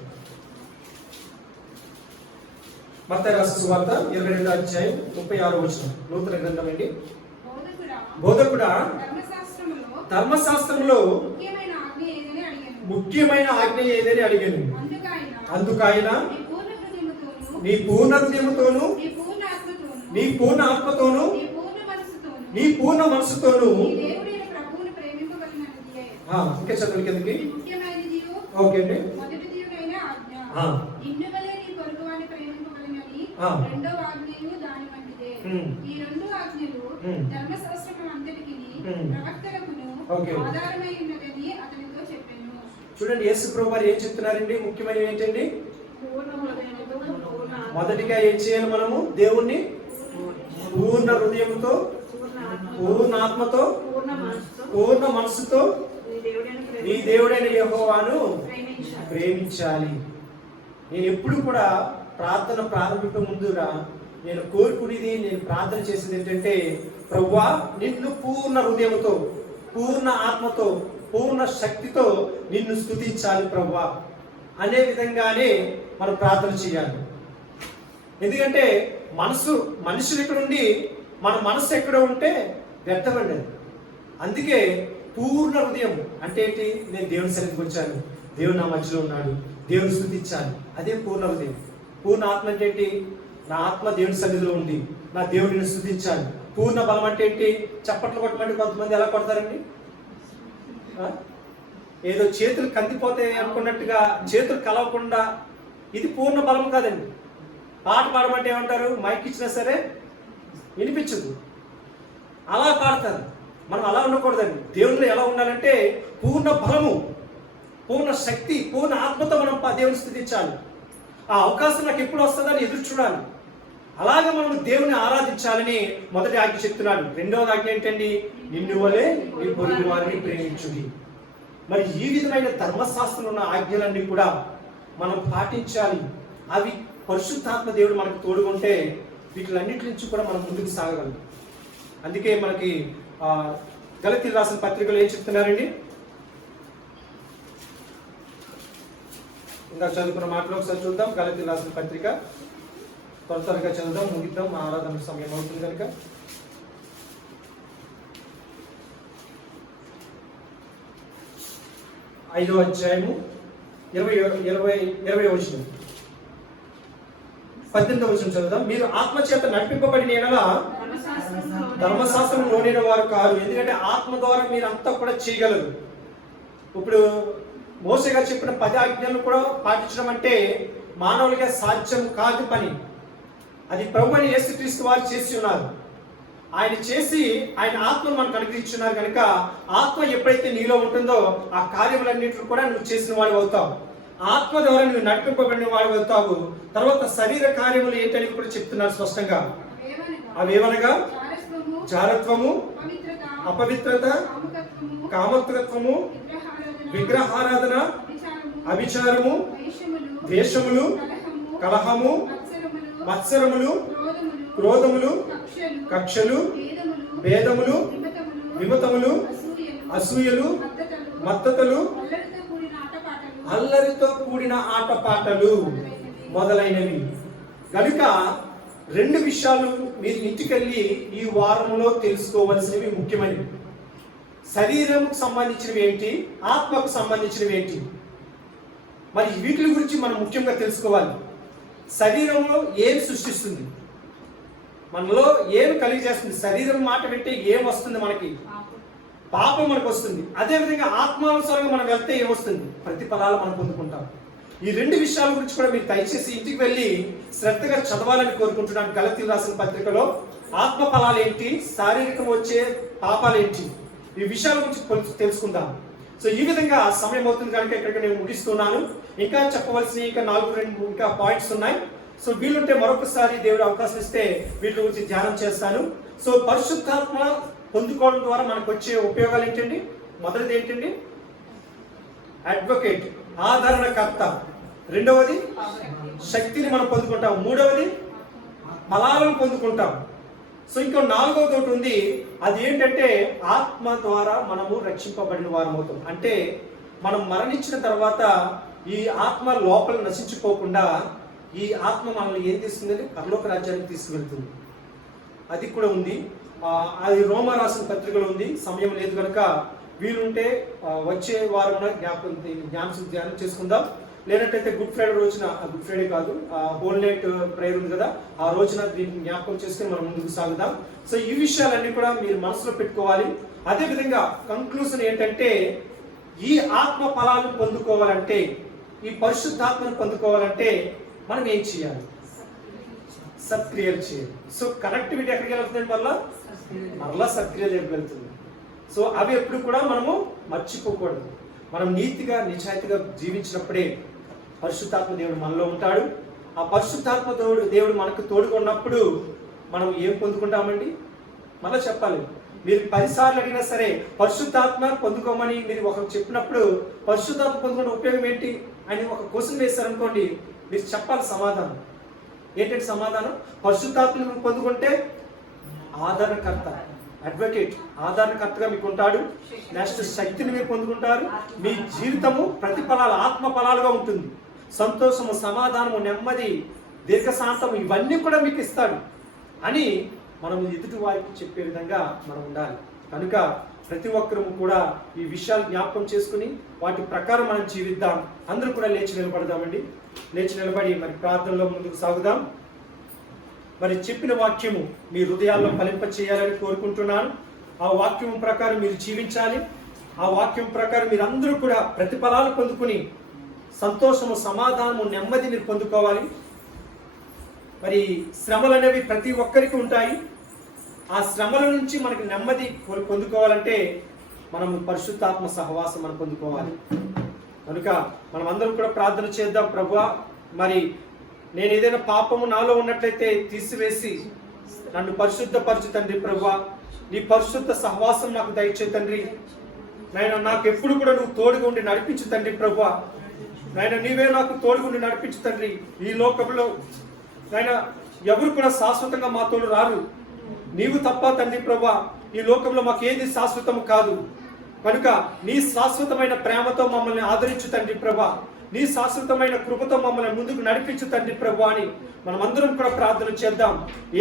మత్తయి రాసిన సువార్త 22వ అధ్యాయం 36వ వచనం. నూతన గ్రంథం అండి. బోధకుడా ధర్మశాస్త్రంలో ముఖ్యమైన ఆజ్ఞ ఏదని అడిగాను. అందుకైనా నీ పూర్ణ హృదయముతోను, నీ పూర్ణ ఆత్మతోను, నీ పూర్ణ మనసుతోను. ఇంకా చదువు కిందకి. ఓకే అండి. చూడండి, యేసు ప్రభువారు ఏం చెప్తున్నారండి? ముఖ్యమైనవి ఏంటండి? మొదటిగా ఏం చేయాలి? మనము దేవుణ్ణి పూర్ణ హృదయంతో, పూర్ణ ఆత్మతో, పూర్ణ మనసుతో నీ దేవుడైన యెహోవాను ప్రేమించాలి. నేను ఎప్పుడు కూడా ప్రార్థన ప్రారంభించే ముందుగా నేను కోరుకునేది, నేను ప్రార్థన చేసేది ఏంటంటే, ప్రభువా నిన్ను పూర్ణ హృదయంతో, పూర్ణ ఆత్మతో, పూర్ణ శక్తితో నిన్ను స్తుతించాలి ప్రభువా అనే విధంగానే మనం ప్రార్థన చేయాలి. ఎందుకంటే మనుషులు ఇక్కడ ఉండి మన మనసు ఎక్కడ ఉంటే వ్యర్థమండి. అందుకే పూర్ణ హృదయం అంటే ఏంటి? నేను దేవుని సన్నిధికి వచ్చాను, దేవుడు నా మధ్యలో ఉన్నాడు, దేవుని స్తుతించాలి, అదే పూర్ణ హృదయం. పూర్ణ ఆత్మ అంటే ఏంటి? నా ఆత్మ దేవుని సన్నిధిలో ఉంది, నా దేవుడిని స్తుతించాలి. పూర్ణ బలం అంటే ఏంటి? చప్పట్లు కొట్టమంటే కొంతమంది ఎలా కొడతారండి? ఏదో చేతులు కందిపోతాయి అనుకున్నట్టుగా చేతులు కలవకుండా, ఇది పూర్ణ బలం కాదండి. పాట పాడమంటే ఏమంటారు? మైక్ ఇచ్చినా సరే వినిపించదు, అలా పాడతారు. మనం అలా ఉండకూడదండి. దేవుళ్ళు ఎలా ఉండాలంటే పూర్ణ బలము, పూర్ణ శక్తి, పూర్ణ ఆత్మతో మనం దేవుని స్థుతించాలి. ఆ అవకాశం నాకు ఎప్పుడు వస్తుందని ఎదురు చూడాలి. అలాగే మనం దేవుని ఆరాధించాలని మొదటి ఆజ్ఞ చెప్తున్నాడు. రెండవది ఆజ్ఞ ఏంటండి? నిన్ను వలె నీ పొరుగు వారిని ప్రేమించుడి. మరి ఈ విధమైన ధర్మశాస్త్రంలో ఉన్న ఆజ్ఞలన్నీ కూడా మనం పాటించాలి. అవి పరిశుద్ధాత్మ దేవుడు మనకు తోడుకుంటే వీటిలన్నిటి నుంచి కూడా మనం ముందుకు సాగగలం. అందుకే మనకి గలతీయులకు రాసిన పత్రికలో ఏం చెప్తున్నారండి? ఇంకా చదువుకున్న మాటలు ఒకసారి చూద్దాం. గలతీయులకు రాసిన పత్రిక త్వరగా చదువుదాం, ముగిద్దాం, ఆరాధన సమయం అవుతుంది కనుక. 5వ అధ్యాయము 20వ వచనం 18వ వచనం చదువుదాం. మీరు ఆత్మచేత నడిపింపబడిన యెడల ధర్మశాస్త్రం లోనిన వారు కాదు, ఎందుకంటే ఆత్మ ద్వారా మీరు అంతా కూడా చేయగలరు. ఇప్పుడు మోసే గారు చెప్పిన 10 ఆజ్ఞలను కూడా పాటించడం అంటే మానవులుగా సాధ్యం కాదు పని. అది ప్రభువైన యేసుక్రీస్తు వారు చేసి ఉన్నారు. ఆయన చేసి ఆయన ఆత్మను మనకు అనుగ్రహించున్నారు కనుక ఆత్మ ఎప్పుడైతే నీలో ఉంటుందో ఆ కార్యములన్నింటిని కూడా నువ్వు చేసిన వాడు అవుతావు. ఆత్మ ద్వారా నువ్వు నడిపింపబడిన వాడు అవుతావు. తర్వాత శరీర కార్యములు ఏంటని కూడా చెప్తున్నారు స్పష్టంగా. అవేమనగా జారత్వము, అపవిత్రత, కామత్వము, విగ్రహారాధన, అభిచారము, ద్వేషములు, కలహము, మత్సరములు, క్రోధములు, కక్షలు, భేదములు, విమతములు, అసూయలు, మత్తతలు, అల్లరితో కూడిన ఆటపాటలు మొదలైనవి. కనుక 2 విషయాలు మీరు ఇంటికెళ్ళి ఈ వారంలో తెలుసుకోవలసినవి ముఖ్యమైనవి. శరీరంకు సంబంధించినవి ఏంటి, ఆత్మకు సంబంధించినవి ఏంటి, మరి వీటి గురించి మనం ముఖ్యంగా తెలుసుకోవాలి. శరీరంలో ఏమి సృష్టిస్తుంది, మనలో ఏమి కలిగజేస్తుంది? శరీరం మాట వింటే ఏం వస్తుంది? మనకి పాపం మనకు వస్తుంది. అదేవిధంగా ఆత్మానుసారంగా మనం వెళ్తే ఏమొస్తుంది? ప్రతిఫలాలు మనం పొందుకుంటాం. ఈ 2 విషయాల గురించి కూడా మీరు దయచేసి ఇంటికి వెళ్ళి శ్రద్ధగా చదవాలని కోరుకుంటున్నాను. గలతీయులకు రాసిన పత్రికలో ఆత్మ ఫలాలు ఏంటి, శారీరకం వచ్చే పాపాలు ఏంటి, ఈ విషయాల గురించి తెలుసుకుందాం. సో ఈ విధంగా సమయం అవుతుంది కనుక ఇక్కడికి నేను ముగిస్తున్నాను. ఇంకా చెప్పవలసిన ఇంకా 4 పాయింట్స్ ఉన్నాయి. సో వీలుంటే మరొకసారి దేవుడు అవకాశం ఇస్తే వీటి గురించి ధ్యానం చేస్తాను. సో పరిశుద్ధాత్మ పొందుకోవడం ద్వారా మనకు వచ్చే ఉపయోగాలు ఏంటండి? మొదటిది ఏంటండి? అడ్వకేట్, ఆదరణకర్త. రెండవది శక్తిని మనం పొందుకుంటాం. మూడవది ఫలాలను పొందుకుంటాం. సో ఇంకా 4వది ఒకటి ఉంది, అది ఏంటంటే ఆత్మ ద్వారా మనము రక్షింపబడిన వారం అవుతాం. అంటే మనం మరణించిన తర్వాత ఈ ఆత్మ లోపల నశించిపోకుండా ఈ ఆత్మ మనల్ని ఏం తీసుకుందని పరలోక రాజ్యానికి తీసుకువెళ్తుంది. అది కూడా ఉంది. అది రోమా రాసిన పత్రికలో ఉంది. సమయం లేదు కనుక వీలుంటే వచ్చే వారం ధ్యానం చేసుకుందాం. లేనట్టయితే గుడ్ ఫ్రైడే రోజున, గుడ్ ఫ్రైడే కాదు, హోల్ నైట్ ప్రేయర్ ఉంది కదా, ఆ రోజున దీన్ని జ్ఞాపకం చేసుకుని మనం ముందుకు సాగుదాం. సో ఈ విషయాలన్నీ కూడా మీరు మనసులో పెట్టుకోవాలి. అదేవిధంగా కంక్లూజన్ ఏంటంటే, ఈ ఆత్మ ఫలాలను పొందుకోవాలంటే, ఈ పరిశుద్ధాత్మను పొందుకోవాలంటే మనం ఏం చేయాలి? సత్క్రియలు చేయాలి. సో కనెక్టివిటీ ఎక్కడికి వెళ్తుంది? మరలా సత్క్రియలు వెళ్తుంది. సో అవి ఎప్పుడు కూడా మనము మర్చిపోకూడదు. మనం నీతిగా నిజాయితీగా జీవించినప్పుడే పరిశుద్ధాత్మ దేవుడు మనలో ఉంటాడు. ఆ పరిశుద్ధాత్మ దేవుడు మనకు తోడుగా ఉన్నప్పుడు మనం ఏం పొందుకుంటామండి? మళ్ళీ చెప్పాలి. మీరు 10 సార్లు అడిగినా సరే పరిశుద్ధాత్మ పొందుకోమని మీరు ఒకరు చెప్పినప్పుడు పరిశుద్ధాత్మ పొందుకునే ఉపయోగం ఏంటి అని ఒక క్వశ్చన్ వేశారనుకోండి, మీరు చెప్పాలి సమాధానం. ఏంటంటే సమాధానం, పరిశుద్ధాత్మను పొందుకుంటే ఆదరణకర్త, అడ్వకేట్, ఆదరణకర్తగా మీకు ఉంటాడు. నెక్స్ట్ శక్తిని మీరు పొందుకుంటారు. మీ జీవితము ప్రతిఫలాలు, ఆత్మ ఫలాలుగా ఉంటుంది. సంతోషము, సమాధానము, నెమ్మది, దీర్ఘశాంతము ఇవన్నీ కూడా మీకు ఇస్తాడు అని మనం ఎదుటి వారికి చెప్పే విధంగా మనం ఉండాలి. కనుక ప్రతి ఒక్కరము కూడా ఈ విషయాలు జ్ఞాపకం చేసుకుని వాటి ప్రకారం మనం జీవిద్దాం. అందరూ కూడా లేచి నిలబడదామండి. లేచి నిలబడి మరి ప్రార్థనలో ముందుకు సాగుదాం. మరి చెప్పిన వాక్యము మీ హృదయాల్లో ఫలింప చేయాలని కోరుకుంటున్నాను. ఆ వాక్యం ప్రకారం మీరు జీవించాలి. ఆ వాక్యం ప్రకారం మీరు అందరూ కూడా ప్రతిఫలాలు పొందుకుని సంతోషము, సమాధానము, నెమ్మది మీరు పొందుకోవాలి. మరి శ్రమలు అనేవి ప్రతి ఒక్కరికి ఉంటాయి. ఆ శ్రమల నుంచి మనకి నెమ్మది పొందుకోవాలంటే మనం పరిశుద్ధాత్మ సహవాసం మనం పొందుకోవాలి. కనుక మనం అందరం కూడా ప్రార్థన చేద్దాం. ప్రభువా, మరి నేను ఏదైనా పాపము నాలో ఉన్నట్లయితే తీసివేసి నన్ను పరిశుద్ధపరచు తండ్రి. ప్రభువా, నీ పరిశుద్ధ సహవాసం నాకు దయచే తండ్రి. నాయన, నాకు ఎప్పుడు కూడా నువ్వు తోడుగా ఉండి నడిపించు తండ్రి. ప్రభువా నాయన, నీవే నాకు తోడుగా ఉండి నడిపించు తండ్రి. ఈ లోకంలో నాయన ఎవరు కూడా శాశ్వతంగా మా తోడు రారు. నీవు తప్ప తండ్రి ప్రభా ఈ లోకంలో మాకు ఏది శాశ్వతం కాదు. కనుక నీ శాశ్వతమైన ప్రేమతో మమ్మల్ని ఆదరించు తండ్రి ప్రభా, నీ శాశ్వతమైన కృపతో మమ్మల్ని ముందుకు నడిపించు తండ్రి ప్రభు అని మనమందరం కూడా ప్రార్థన చేద్దాం.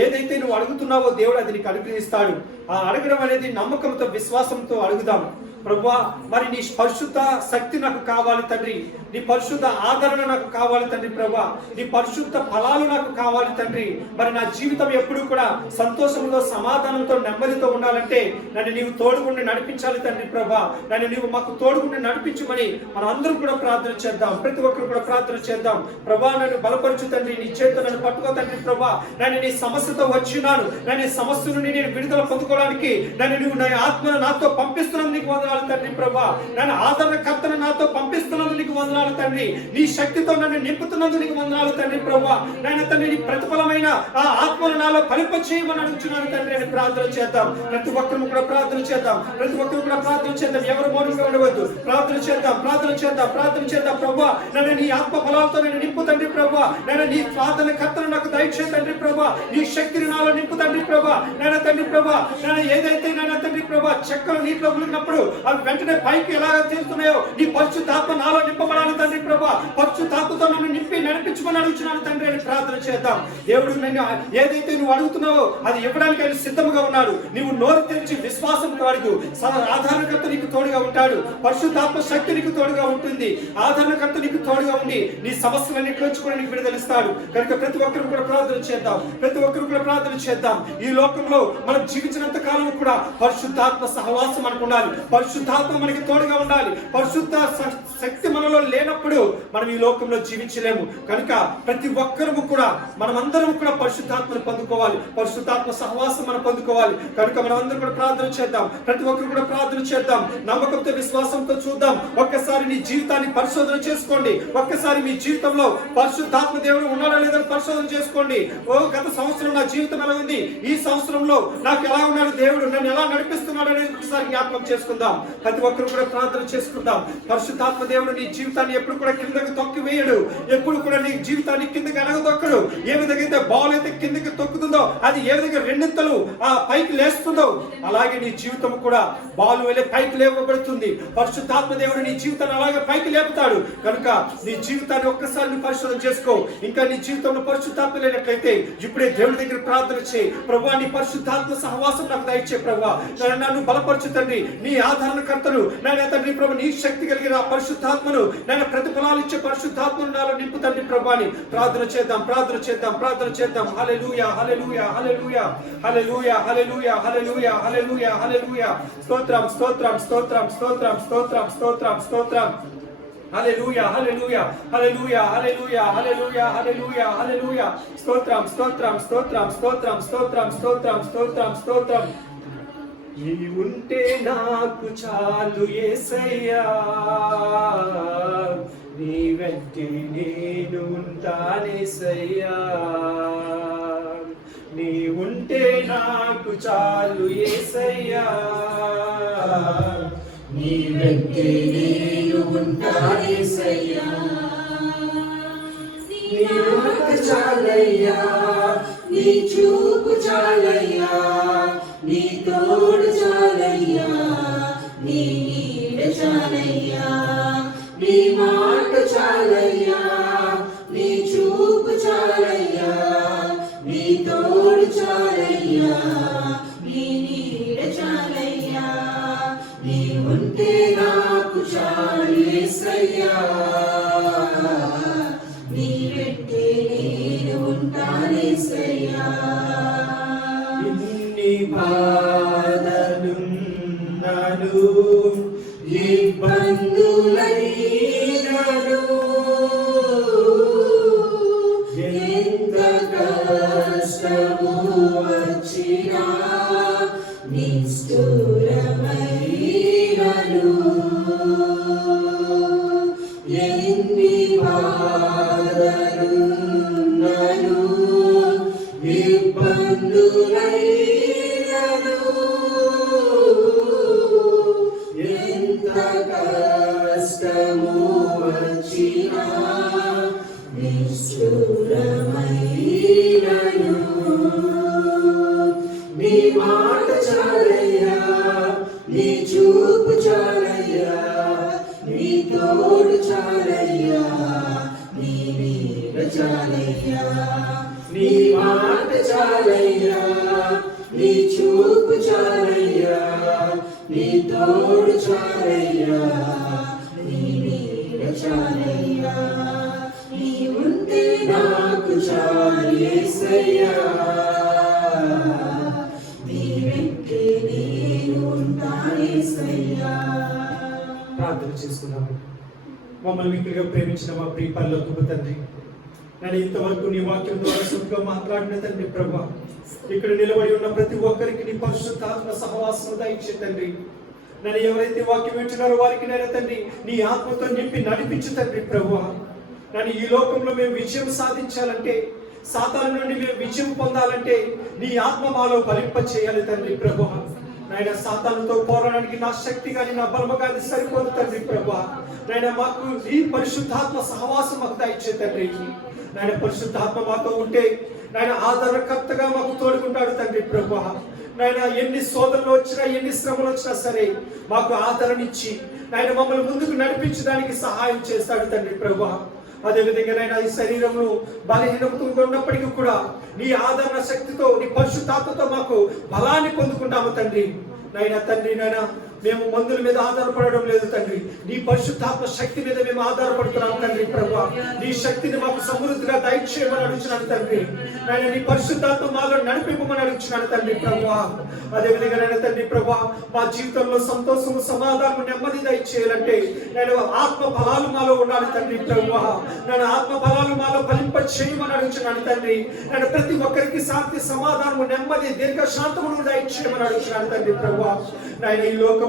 ఏదైతే నువ్వు అడుగుతున్నావో దేవుడు అది నీకు అనుగ్రహిస్తాడు. ఆ అడగడం అనేది నమ్మకంతో విశ్వాసంతో అడుగుదాం. ప్రభువా, మరి నీ పరిశుద్ధ శక్తి నాకు కావాలి తండ్రి, నీ పరిశుద్ధ ఆదరణ నాకు కావాలి తండ్రి ప్రభా, నీ పరిశుద్ధ ఫలాలు నాకు కావాలి తండ్రి. మరి నా జీవితం ఎప్పుడూ కూడా సంతోషంతో సమాధానంతో నెమ్మదితో ఉండాలంటే నన్ను నీవు తోడుగుండి నడిపించాలి తండ్రి ప్రభా. నన్ను నీవు మాకు తోడుగుండి నడిపించమని మనం అందరం కూడా ప్రార్థన చేద్దాం. ప్రతి ఒక్కరు కూడా ప్రార్థన చేద్దాం. ప్రభా, నన్ను బలపరచు తండ్రి, నీ చేతితో నన్ను పట్టుకో తండ్రి ప్రభా. నన్ను నీ సమస్యతో వచ్చినాను, నన్ను ఈ సమస్య నుండి నేను విడుదల పొందుకోవడానికి నన్ను నువ్వు నా ఆత్మను నాతో పంపిస్తున్నాను, నీకు వందనాలు తండ్రి ప్రభా. నన్ను ఆదరణకర్తను నాతో పంపిస్తున్నందుకు నీకు వందనాలు తండ్రి. నీ శక్తితో నన్ను నింపుతున్నందుకు నీకు వందనాలు తండ్రి ప్రభా. నాయన తండ్రి, నీ ప్రతిఫలమైన ఆ ఆత్మను నాలో ఫలింప చేయమని అడుగుతున్నాను తండ్రి అని ప్రార్థన చేద్దాం. ప్రతి ఒక్కరు కూడా ప్రార్థన చేద్దాం. ప్రతి ఒక్కరు కూడా ప్రార్థన చేద్దాం. ఎవరు మౌనంగా ఉండవద్దు. ప్రార్థన చేద్దాం, ప్రార్థన చేద్దాం, ప్రార్థన చేద్దాం. ప్రభా, నన్ను నీ ఆత్మ ఫలాలతో నేను నింపు తండ్రి ప్రభా. నేను నీ ఆదరణకర్తను నాకు దయచేయ తండ్రి ప్రభా. నీ శక్తిని నాలో నింపు తండ్రి ప్రభా. నేను తండ్రి ప్రభా, నేను ఏదైతే నేను తండ్రి ప్రభా చెక్కలు నీటిలో మునిగినప్పుడు అవి వెంటనే పైకి ఎలా తీరుతున్నాయో నీ పరిశుద్ధాత్మ నాలో నింపబడాలి తండ్రి ప్రభా. పరిశుద్ధాత్మతో నన్ను నింపి నడిపించమని అడుగుతున్నాను తండ్రి అని ప్రార్థన చేద్దాం. దేవుడు నేను ఏదైతే నువ్వు అడుగుతున్నావో అది ఇవ్వడానికి ఆయన సిద్ధంగా ఉన్నాడు. నీవు నోరు తెరిచి విశ్వాసంతో అడుగు. ఆధారణకర్త నీకు తోడుగా ఉంటాడు. పరిశుద్ధాత్మ శక్తి నీకు తోడుగా ఉంటుంది. ఆధారణకర్త నీకు తోడుగా ఉండి నీ సమస్యలన్నింటి నుంచి కూడా నీకు విడుదలిస్తాడు. కనుక ప్రతి ఒక్కరు కూడా ప్రార్థన చేద్దాం. ప్రతి ఒక్కరు కూడా ప్రార్థన చేద్దాం. ఈ లోకంలో మనం జీవించినంత కాలం కూడా పరిశుద్ధాత్మ సహవాసం మనకు ఉండాలి. పరిశుద్ధాత్మ మనకి తోడుగా ఉండాలి. పరిశుద్ధ శక్తి మనలో లేనప్పుడు మనం ఈ లోకంలో జీవించలేము. కనుక ప్రతి ఒక్కరము కూడా మనమందరం కూడా పరిశుద్ధాత్మను పొందుకోవాలి. పరిశుద్ధాత్మ సహవాసం మనం పొందుకోవాలి. కనుక మనం అందరం కూడా ప్రార్థన చేద్దాం. ప్రతి ఒక్కరు కూడా ప్రార్థన చేద్దాం. నమ్మకంతో విశ్వాసంతో చూద్దాం. ఒక్కసారి నీ జీవితాన్ని పరిశోధన చేసుకోండి. ఒక్కసారి మీ జీవితంలో పరిశుద్ధాత్మ దేవుడు ఉన్నాడా లేదని పరిశోధన చేసుకోండి. గత సంవత్సరం నా జీవితం ఎలా ఉంది, ఈ సంవత్సరంలో నాకు ఎలా ఉన్నాడు దేవుడు, నన్ను ఎలా నడిపిస్తున్నాడు అనేది ఒకసారి జ్ఞాపకం చేసుకుందాం. ప్రతి ఒక్కరు కూడా ప్రార్థన చేసుకుందాం. పరిశుద్ధాత్మ దేవుడు నీ జీవితాన్ని ఎప్పుడు కూడా కిందకి తొక్కి వేయడు. ఎప్పుడు కూడా నీ జీవితాన్ని కిందకి అనగదొక్కడు. ఏ విధంగా అయితే బాల్ అయితే కిందకి తొక్కుతుందో, అది ఏ విధంగా రెండింతలు ఆ పైకి లేస్తుందో, అలాగే నీ జీవితం కూడా బాల్ వెళ్ళి పైకి లేపబడుతుంది. పరిశుద్ధాత్మ దేవుడు నీ జీవితాన్ని అలాగే పైకి లేపుతాడు. కనుక నీ జీవితాన్ని ఒక్కసారి నీ పరిశోధన చేసుకో. ఇంకా నీ జీవితంలో పరిశుద్ధాత్మ లేనట్లయితే ఇప్పుడే దేవుడి దగ్గర ప్రార్థన చేయి. ప్రభువా, నీ పరిశుద్ధాత్మ సహవాసం నాకు దయచే ప్రభువా. నన్ను బలపరచు తండ్రి. నీ ఆధారణకర్తను నాయన తండ్రి ప్రభు, నీ శక్తి కలిగిన పరిశుద్ధాత్మను నేను ప్రతిఫలాలు ఇచ్చే పరిశుద్ధాత్మను నాలో నింపు తండ్రి ప్రభు అని ప్రార్థన చేద్దాం. ప్రార్థన చేద్దాం. ప్రార్థన చేద్దాం. హల్లెలూయా, హల్లెలూయా, హల్లెలూయా, హల్లెలూయా, హల్లెలూయా, హల్లెలూయా, హల్లెలూయా, హల్లెలూయా. స్తోత్రం, స్తోత్రం, స్తోత్రం, స్తోత్రం, స్తోత్రం, స్తోత్రం, స్తోత్రం. హల్లెలూయా, హల్లెలూయా, హల్లెలూయా, హల్లెలూయా, హల్లెలూయా, హల్లెలూయా, హల్లెలూయా. స్తోత్రం, స్తోత్రం, స్తోత్రం, స్తోత్రం, స్తోత్రం, స్తోత్రం, స్తోత్రం, స్తోత్రం. నీవుంటే నాకు చాలు యేసయ్యా, నీ వెంటే నేను ఉంటానేసయ్యా. నీవుంటే నాకు చాలు యేసయ్యా, నీ వెంటే నేను ఉంటానేసయ్యా. నీ మాట చాలయ్యా, నీ చూపు చాలయ్యా, నీ తోడు చాలయ్యా, నీ నీడ చాలయ్యా. నీ మాట చాలయ్యా, నీ చూపు చాలయ్యా, నీ తోడు చాలయ్యా, నీ నీడ చాలయ్యా. నీ ఉంటే నాకు చాలు యేసయ్యా, నీ వెంటే నేను ఉంటానేసయ్యా. బాధలున్నను ఇబ్బందులైనను, ఎంత కష్టము వచ్చినా నిష్ఠురమైనను, ఎన్ని బాధలున్నను ఇబ్బందులైనను, ఎంత కష్టము వచ్చినా నిష్ఠురమైనను, నీ చాలయ్యా, నీ మాట చాలయ్యా, నీ చూపు చాలయ్యా, నీ తోడు చాలయ్యా, నీ నీడ చాలయ్యా, నీ ఉంటే నాకు చాలు యేసయ్యా, నీ వెంటే నేను ఉంటాను యేసయ్యా. ప్రార్థన చేసుకున్నాము. మమ్మల్ని మిక్కులుగా ప్రేమించిన మా ప్రియ పరలోకపు తండ్రి, నేను ఇంతవరకు నీ వాక్యం ద్వారా సుఖంగా మాట్లాడిన తండ్రి ప్రభా, ఇక్కడ నిలబడి ఉన్న ప్రతి ఒక్కరికి నీ పరిశుద్ధాత్మ సహవాసం దయచే తండ్రి. నేను ఎవరైతే వాక్యం వింటున్నారో వారికి నేను తండ్రి నీ ఆత్మతో నింపి నడిపించు తండ్రి ప్రభా. నన్ను ఈ లోకంలో మేము విజయం సాధించాలంటే, సాతాను నుండి మేము విజయం పొందాలంటే నీ ఆత్మ మాలో ఫలింప చేయాలి తండ్రి ప్రభా. నాయన సాతానుతో పోరాడడానికి నా శక్తి కానీ నా బలము కానీ సరిపోదు తండ్రి ప్రభా. నాయన మాకు నీ పరిశుద్ధాత్మ సహవాసం మాకు దయచే తండ్రి. నాయన పరిశుద్ధాత్మ మాతో ఉంటే నాయన ఆదరణకర్తగా మాకు తోడుకుంటాడు తండ్రి ప్రభా. నాయన ఎన్ని శోధనలు వచ్చినా ఎన్ని శ్రమలు వచ్చినా సరే మాకు ఆదరణ ఇచ్చి నాయన మమ్మల్ని ముందుకు నడిపించడానికి సహాయం చేస్తాడు తండ్రి ప్రభా. అదేవిధంగా నాయన ఈ శరీరంలో బలహీనంగా ఉన్నప్పటికీ కూడా నీ ఆదరణ శక్తితో నీ పరిశుద్ధాత్మతో మాకు బలాన్ని పొందుకుంటాము తండ్రి. నాయన తండ్రి నాయన మేము మందుల మీద ఆధారపడడం లేదు తండ్రి, నీ పరిశుద్ధాత్మ శక్తి మీద మేము ఆధారపడుతున్నాం తండ్రి ప్రభా. నీ శక్తిని మాకు సమృద్ధిగా దయచేయమని అడుగుతున్నాను తండ్రి. నాయన నీ పరిశుద్ధాత్మ మాలో నడిపింపమని అడుగుతున్నాను తండ్రి ప్రభా. అదేవిధంగా నాయన తండ్రి ప్రభా, మా జీవితంలో సంతోషము సమాధానము నెమ్మది దయచేయాలంటే నేను ఆత్మ ఫలాలు మాలో ఉండాలి తండ్రి ప్రభా. నేను ఆత్మ ఫలాలు మాలో ఫలింప చేయమని అడుగుతున్నాను తండ్రి. నేను ప్రతి ఒక్కరికి శాంతి సమాధానము నెమ్మది దీర్ఘశాంతమును దయచేయమని అడుగుతున్నాను తండ్రి ప్రభా. నాయన ఈ లోకంలో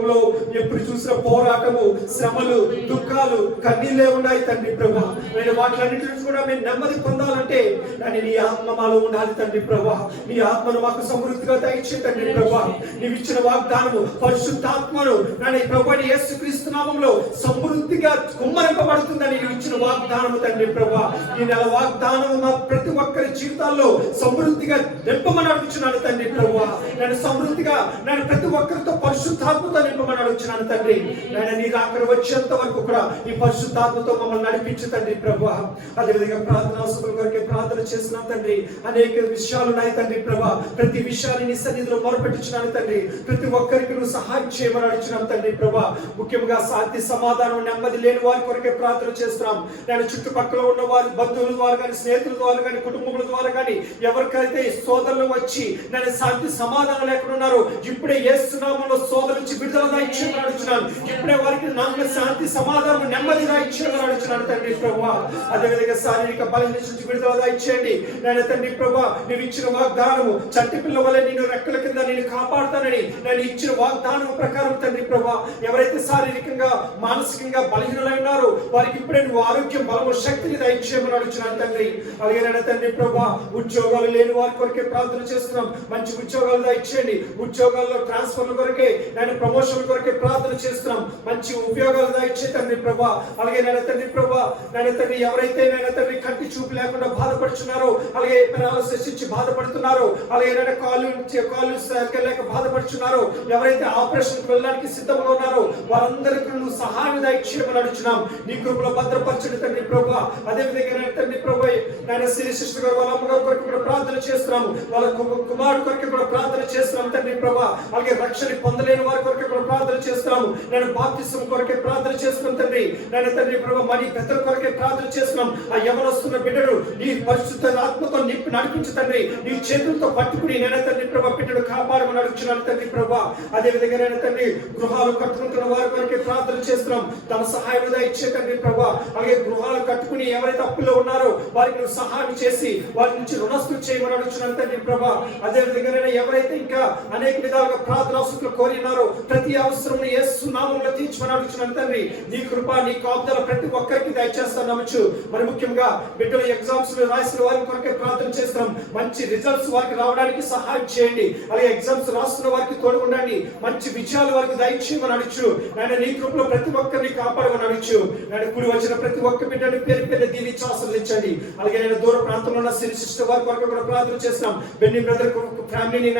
ఎప్పుడు చూసిన పోరాటము, శ్రమలు, దుఃఖాలు, కన్నీళ్ళే ఉన్నాయి తండ్రి ప్రభా. నేను వాటిలన్నిటి నుంచి కూడా మేము నెమ్మది పొందాలంటే నేను నీ ఆత్మ మాలో ఉండాలి తండ్రి ప్రభా. నీ ఆత్మను మాకు సమృద్ధిగా దయచే తండ్రి ప్రభా. నీవు ఇచ్చిన వాగ్దానము పరిశుద్ధాత్మను నేను ప్రభువైన యేసుక్రీస్తు నామములో సమృద్ధిగా కుమ్మరింపబడుతుందని నీవు ఇచ్చిన వాగ్దానము తండ్రి ప్రభా. ఈ నెల వాగ్దానము మా ప్రతి ఒక్కరి జీవితాల్లో సమృద్ధిగా నింపమని అడుగుతున్నాను తండ్రి ప్రభా. నేను సమృద్ధిగా నేను ప్రతి ఒక్కరితో పరిశుద్ధాత్మతో నింపమని అడుగుతున్నాను తండ్రి. నేను నీ రాకడ వచ్చేంత వరకు కూడా ఈ పరిశుద్ధాత్మతో మమ్మల్ని నడిపించు తండ్రి ప్రభా. అదేవిధంగా ప్రార్థన అవసరం కొరకే ప్రార్థన చేస్తున్నాం తండ్రి. అనేక విషయాలు ఉన్నాయి తండ్రి ప్రభా. ప్రతి విషయాన్ని నీ సన్నిధిలో మొరపెట్టుచున్నాను తండ్రి. ప్రతి ఒక్కరికి నువ్వు సహాయం చేయమని అడుగుతున్నాం తండ్రి ప్రభా. ముఖ్యంగా శాంతి సమాధానం నెమ్మది లేని వారి కొరకే ప్రార్థన చేస్తున్నాం. నేను చుట్టుపక్కల ఉన్న వారి బంధువుల ద్వారా కానీ, స్నేహితుల ద్వారా కానీ, కుటుంబముల ద్వారా కానీ ఎవరికైతే సోదరులు వచ్చి నేను శాంతి సమాధానం లేకుండా ఉన్నారో ఇప్పుడే యేసు నామములో సోదరు నుంచి విడుదల దయచేయమని అడుగుతున్నాను. ఇప్పుడే వారికి నాకు శాంతి సమాధానం నెమ్మది దయచేయమని అడుగుతున్నాను తండ్రి ప్రభా. అదేవిధంగా శారీరక బలహీనత నుంచి విడుదల దయచేయండి నేను తండ్రి ప్రభా. నీవు ఇచ్చిన వాగ్దానము చంటి పిల్ల వలె నేను రెక్కల కింద నేను కాపాడుతానని నేను ఇచ్చిన వాగ్దానం ప్రకారం తండ్రి ప్రభా, ఎవరైతే శారీరకంగా మానసికంగా బలహీనలై ఉన్నారో వారికి ఇప్పుడే నువ్వు ఆరోగ్యం, బలము, శక్తిని దయచేయమని అడుగుతున్నాను తండ్రి. అలాగే నేను తండ్రి ప్రభా, ఉద్యోగాలు లేని వారి కొరకే ప్రార్థన చేస్తున్నాం. మంచి ఉద్యోగాలు దయచేయండి. ఉద్యోగాల్లో ట్రాన్స్ఫర్ల కొరకే, నేను ప్రమోషన్ కొరకే ప్రార్థన చేస్తున్నాం. మంచి ఉపయోగాలు దయచే తండ్రి ప్రభా. అలాగే నేను తండ్రి ప్రభా, నేను తండ్రి ఎవరైతే నేను తండ్రి కంటి చూపు లేకుండా బాధపడుచున్నారో, అలాగే పెరాలసిస్ ఇచ్చి బాధపడుతున్నారో, అలాగే నేను కాళ్ళు లేక బాధపడుచున్నారో, ఎవరైతే ఆపరేషన్ వెళ్ళడానికి సిద్ధంగా ఉన్నారో వారందరికీ నువ్వు సహాయం దయచేయమని అడుగుతున్నాం. నీ కృపలో భద్రపరచండి తండ్రి ప్రభా. అదేవిధంగా నేను తండ్రి ప్రభా, నేను శ్రీ సిస్టర్ గారు వాళ్ళ అమ్మగారి కొరకు కూడా ప్రార్థన చేస్తున్నాము. వాళ్ళ కుమారుడు కొరకు కూడా ప్రార్థన చేస్తున్నాం తండ్రి ప్రభా. అలాగే రక్షణ పొందలేని వారి కొరకే కూడా ప్రార్థన చేస్తున్నాము. నేను బాప్తిసం కొరకే ప్రార్థన చేస్తున్నాం తండ్రి. నేను తండ్రి ప్రభా మరి పెద్దల కొరకే ప్రార్థన చేస్తున్నాం. ఆ యవనస్తున్న బిడ్డడు నీ పరిశుద్ధ ఆత్మతో నింపి నడిపించు తండ్రి. నీ చేతులతో పట్టుకుని నేను తండ్రి ప్రభా బిడ్డడు కాపాడమని అడుగుతున్నాను తండ్రి ప్రభా. అదేవిధంగా నేను తండ్రి గృహాలు కట్టుకుంటున్న వారి కొరకే ప్రార్థన చేస్తున్నాం. తమ సహాయం ఇచ్చే తండ్రి ప్రభా. అలాగే గృహాలు కట్టుకుని ఎవరైతే అప్పుల్లో ఉన్నారో వారికి నువ్వు సహాయం చేసి వారి నుంచి రుణస్తులు చేయమని అడుగుతున్నాను తండ్రి ప్రభా. అదేవిధంగా నేను ఎవరైతే ఇంకా అనేక విధాలుగా ప్రార్థన అవసరం కోరినారో ప్రతి అవసరం యేసు నామములో తీర్చమని అడుగుతున్నాను తండ్రి. నీ కృప, నీ కాపుదల ప్రతి ఒక్కరికి దయచేస్తాను నమ్మచ్చు. మరి ముఖ్యంగా బిడ్డలు ఎగ్జామ్స్ రాసిన వారి కొరకే ప్రార్థన చేస్తున్నాం. మంచి రిజల్ట్స్ వారికి రావడానికి సహాయం చేయండి. అలాగే ఎగ్జామ్స్ రాస్తున్న వారికి తోడుగుండండి. మంచి విజయాలు వారికి దయచేయమని అడుగుచు. నేను నీ కృపలో ప్రతి ఒక్కరిని కాపాడమని అడుగుచు. నేను కూడి వచ్చిన ప్రతి ఒక్క బిడ్డని పేరు పేరు దీవించి ఆశీర్వదించండి. అలాగే నేను దూర ప్రాంతంలో ఉన్న సిరి సిస్టర్ వారి కొరకు కూడా ప్రార్థన చేస్తున్నాం. బెన్నీ బ్రదర్ ఫ్యామిలీని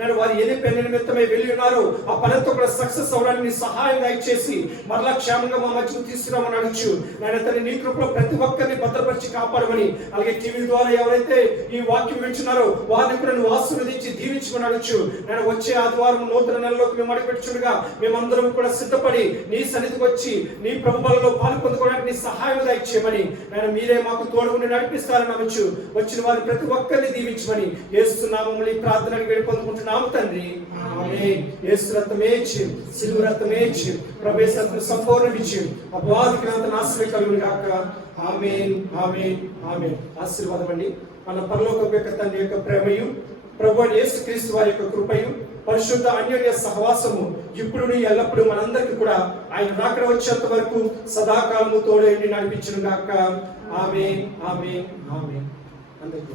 నేను వారు ఏది పెళ్లి నిమిత్తమై వెళ్ళి ఉన్నారు ఆ పనితో కూడా సక్సెస్ అవ్వడానికి సహాయం దయచేసి మరలా క్షేమంగా మా మధ్యకు తీసుకురామని అడుగుచు నేను తన నీ కృపలో ప్రతి ఒక్కరిని భద్రపరిచి కాపాడమని, అలాగే టీవీ ద్వారా ఎవరైతే ఈ వాక్యం వింటున్నారో వారిని కూడా నువ్వు ఆశీర్వదించి దీవించమని అడుగుచు. నేను వచ్చే ఆదివారం నూతన నెలలోకి మేము అడుగుపెట్టుచుండగా మేమందరం కూడా సిద్ధపడి నీ సన్నిధికి వచ్చి నీ ప్రభువులలో పాలు పొందుకోవడానికి నీ సహాయం దయచేయమని నేను మీరే మాకు తోడుగుండి నడిపిస్తారని నమ్మచ్చు. వచ్చిన వారిని ప్రతి ఒక్కరిని దీవించమని యేసునామములో ఈ ప్రార్థనని వేడి పొందుకుంటున్నాము తండ్రి. ఆమేన్. యేసు రక్తమే జయం, సిలువ రక్తమే జయం, ప్రభు యేసు రక్తం సంపూర్ణ విజయం, అపవాదికి అంత నాశనం కలుగును గాక. ఆమేన్, ఆమేన్, ఆమేన్. ఆశీర్వాదం అండి. మన పరలోకపు యొక్క తండ్రి యొక్క ప్రేమయు ప్రభువైన యేసుక్రీస్తు వారి యొక్క కృపయు పరిశుద్ధ అన్యోన్య సహవాసము ఇప్పుడు ఎల్లప్పుడూ మనందరికీ కూడా ఆయన రాకడ వచ్చేంత వరకు సదాకాలము తోడేండి నడిపించును గాక. ఆమేన్, ఆమేన్, ఆమేన్. అందరికీ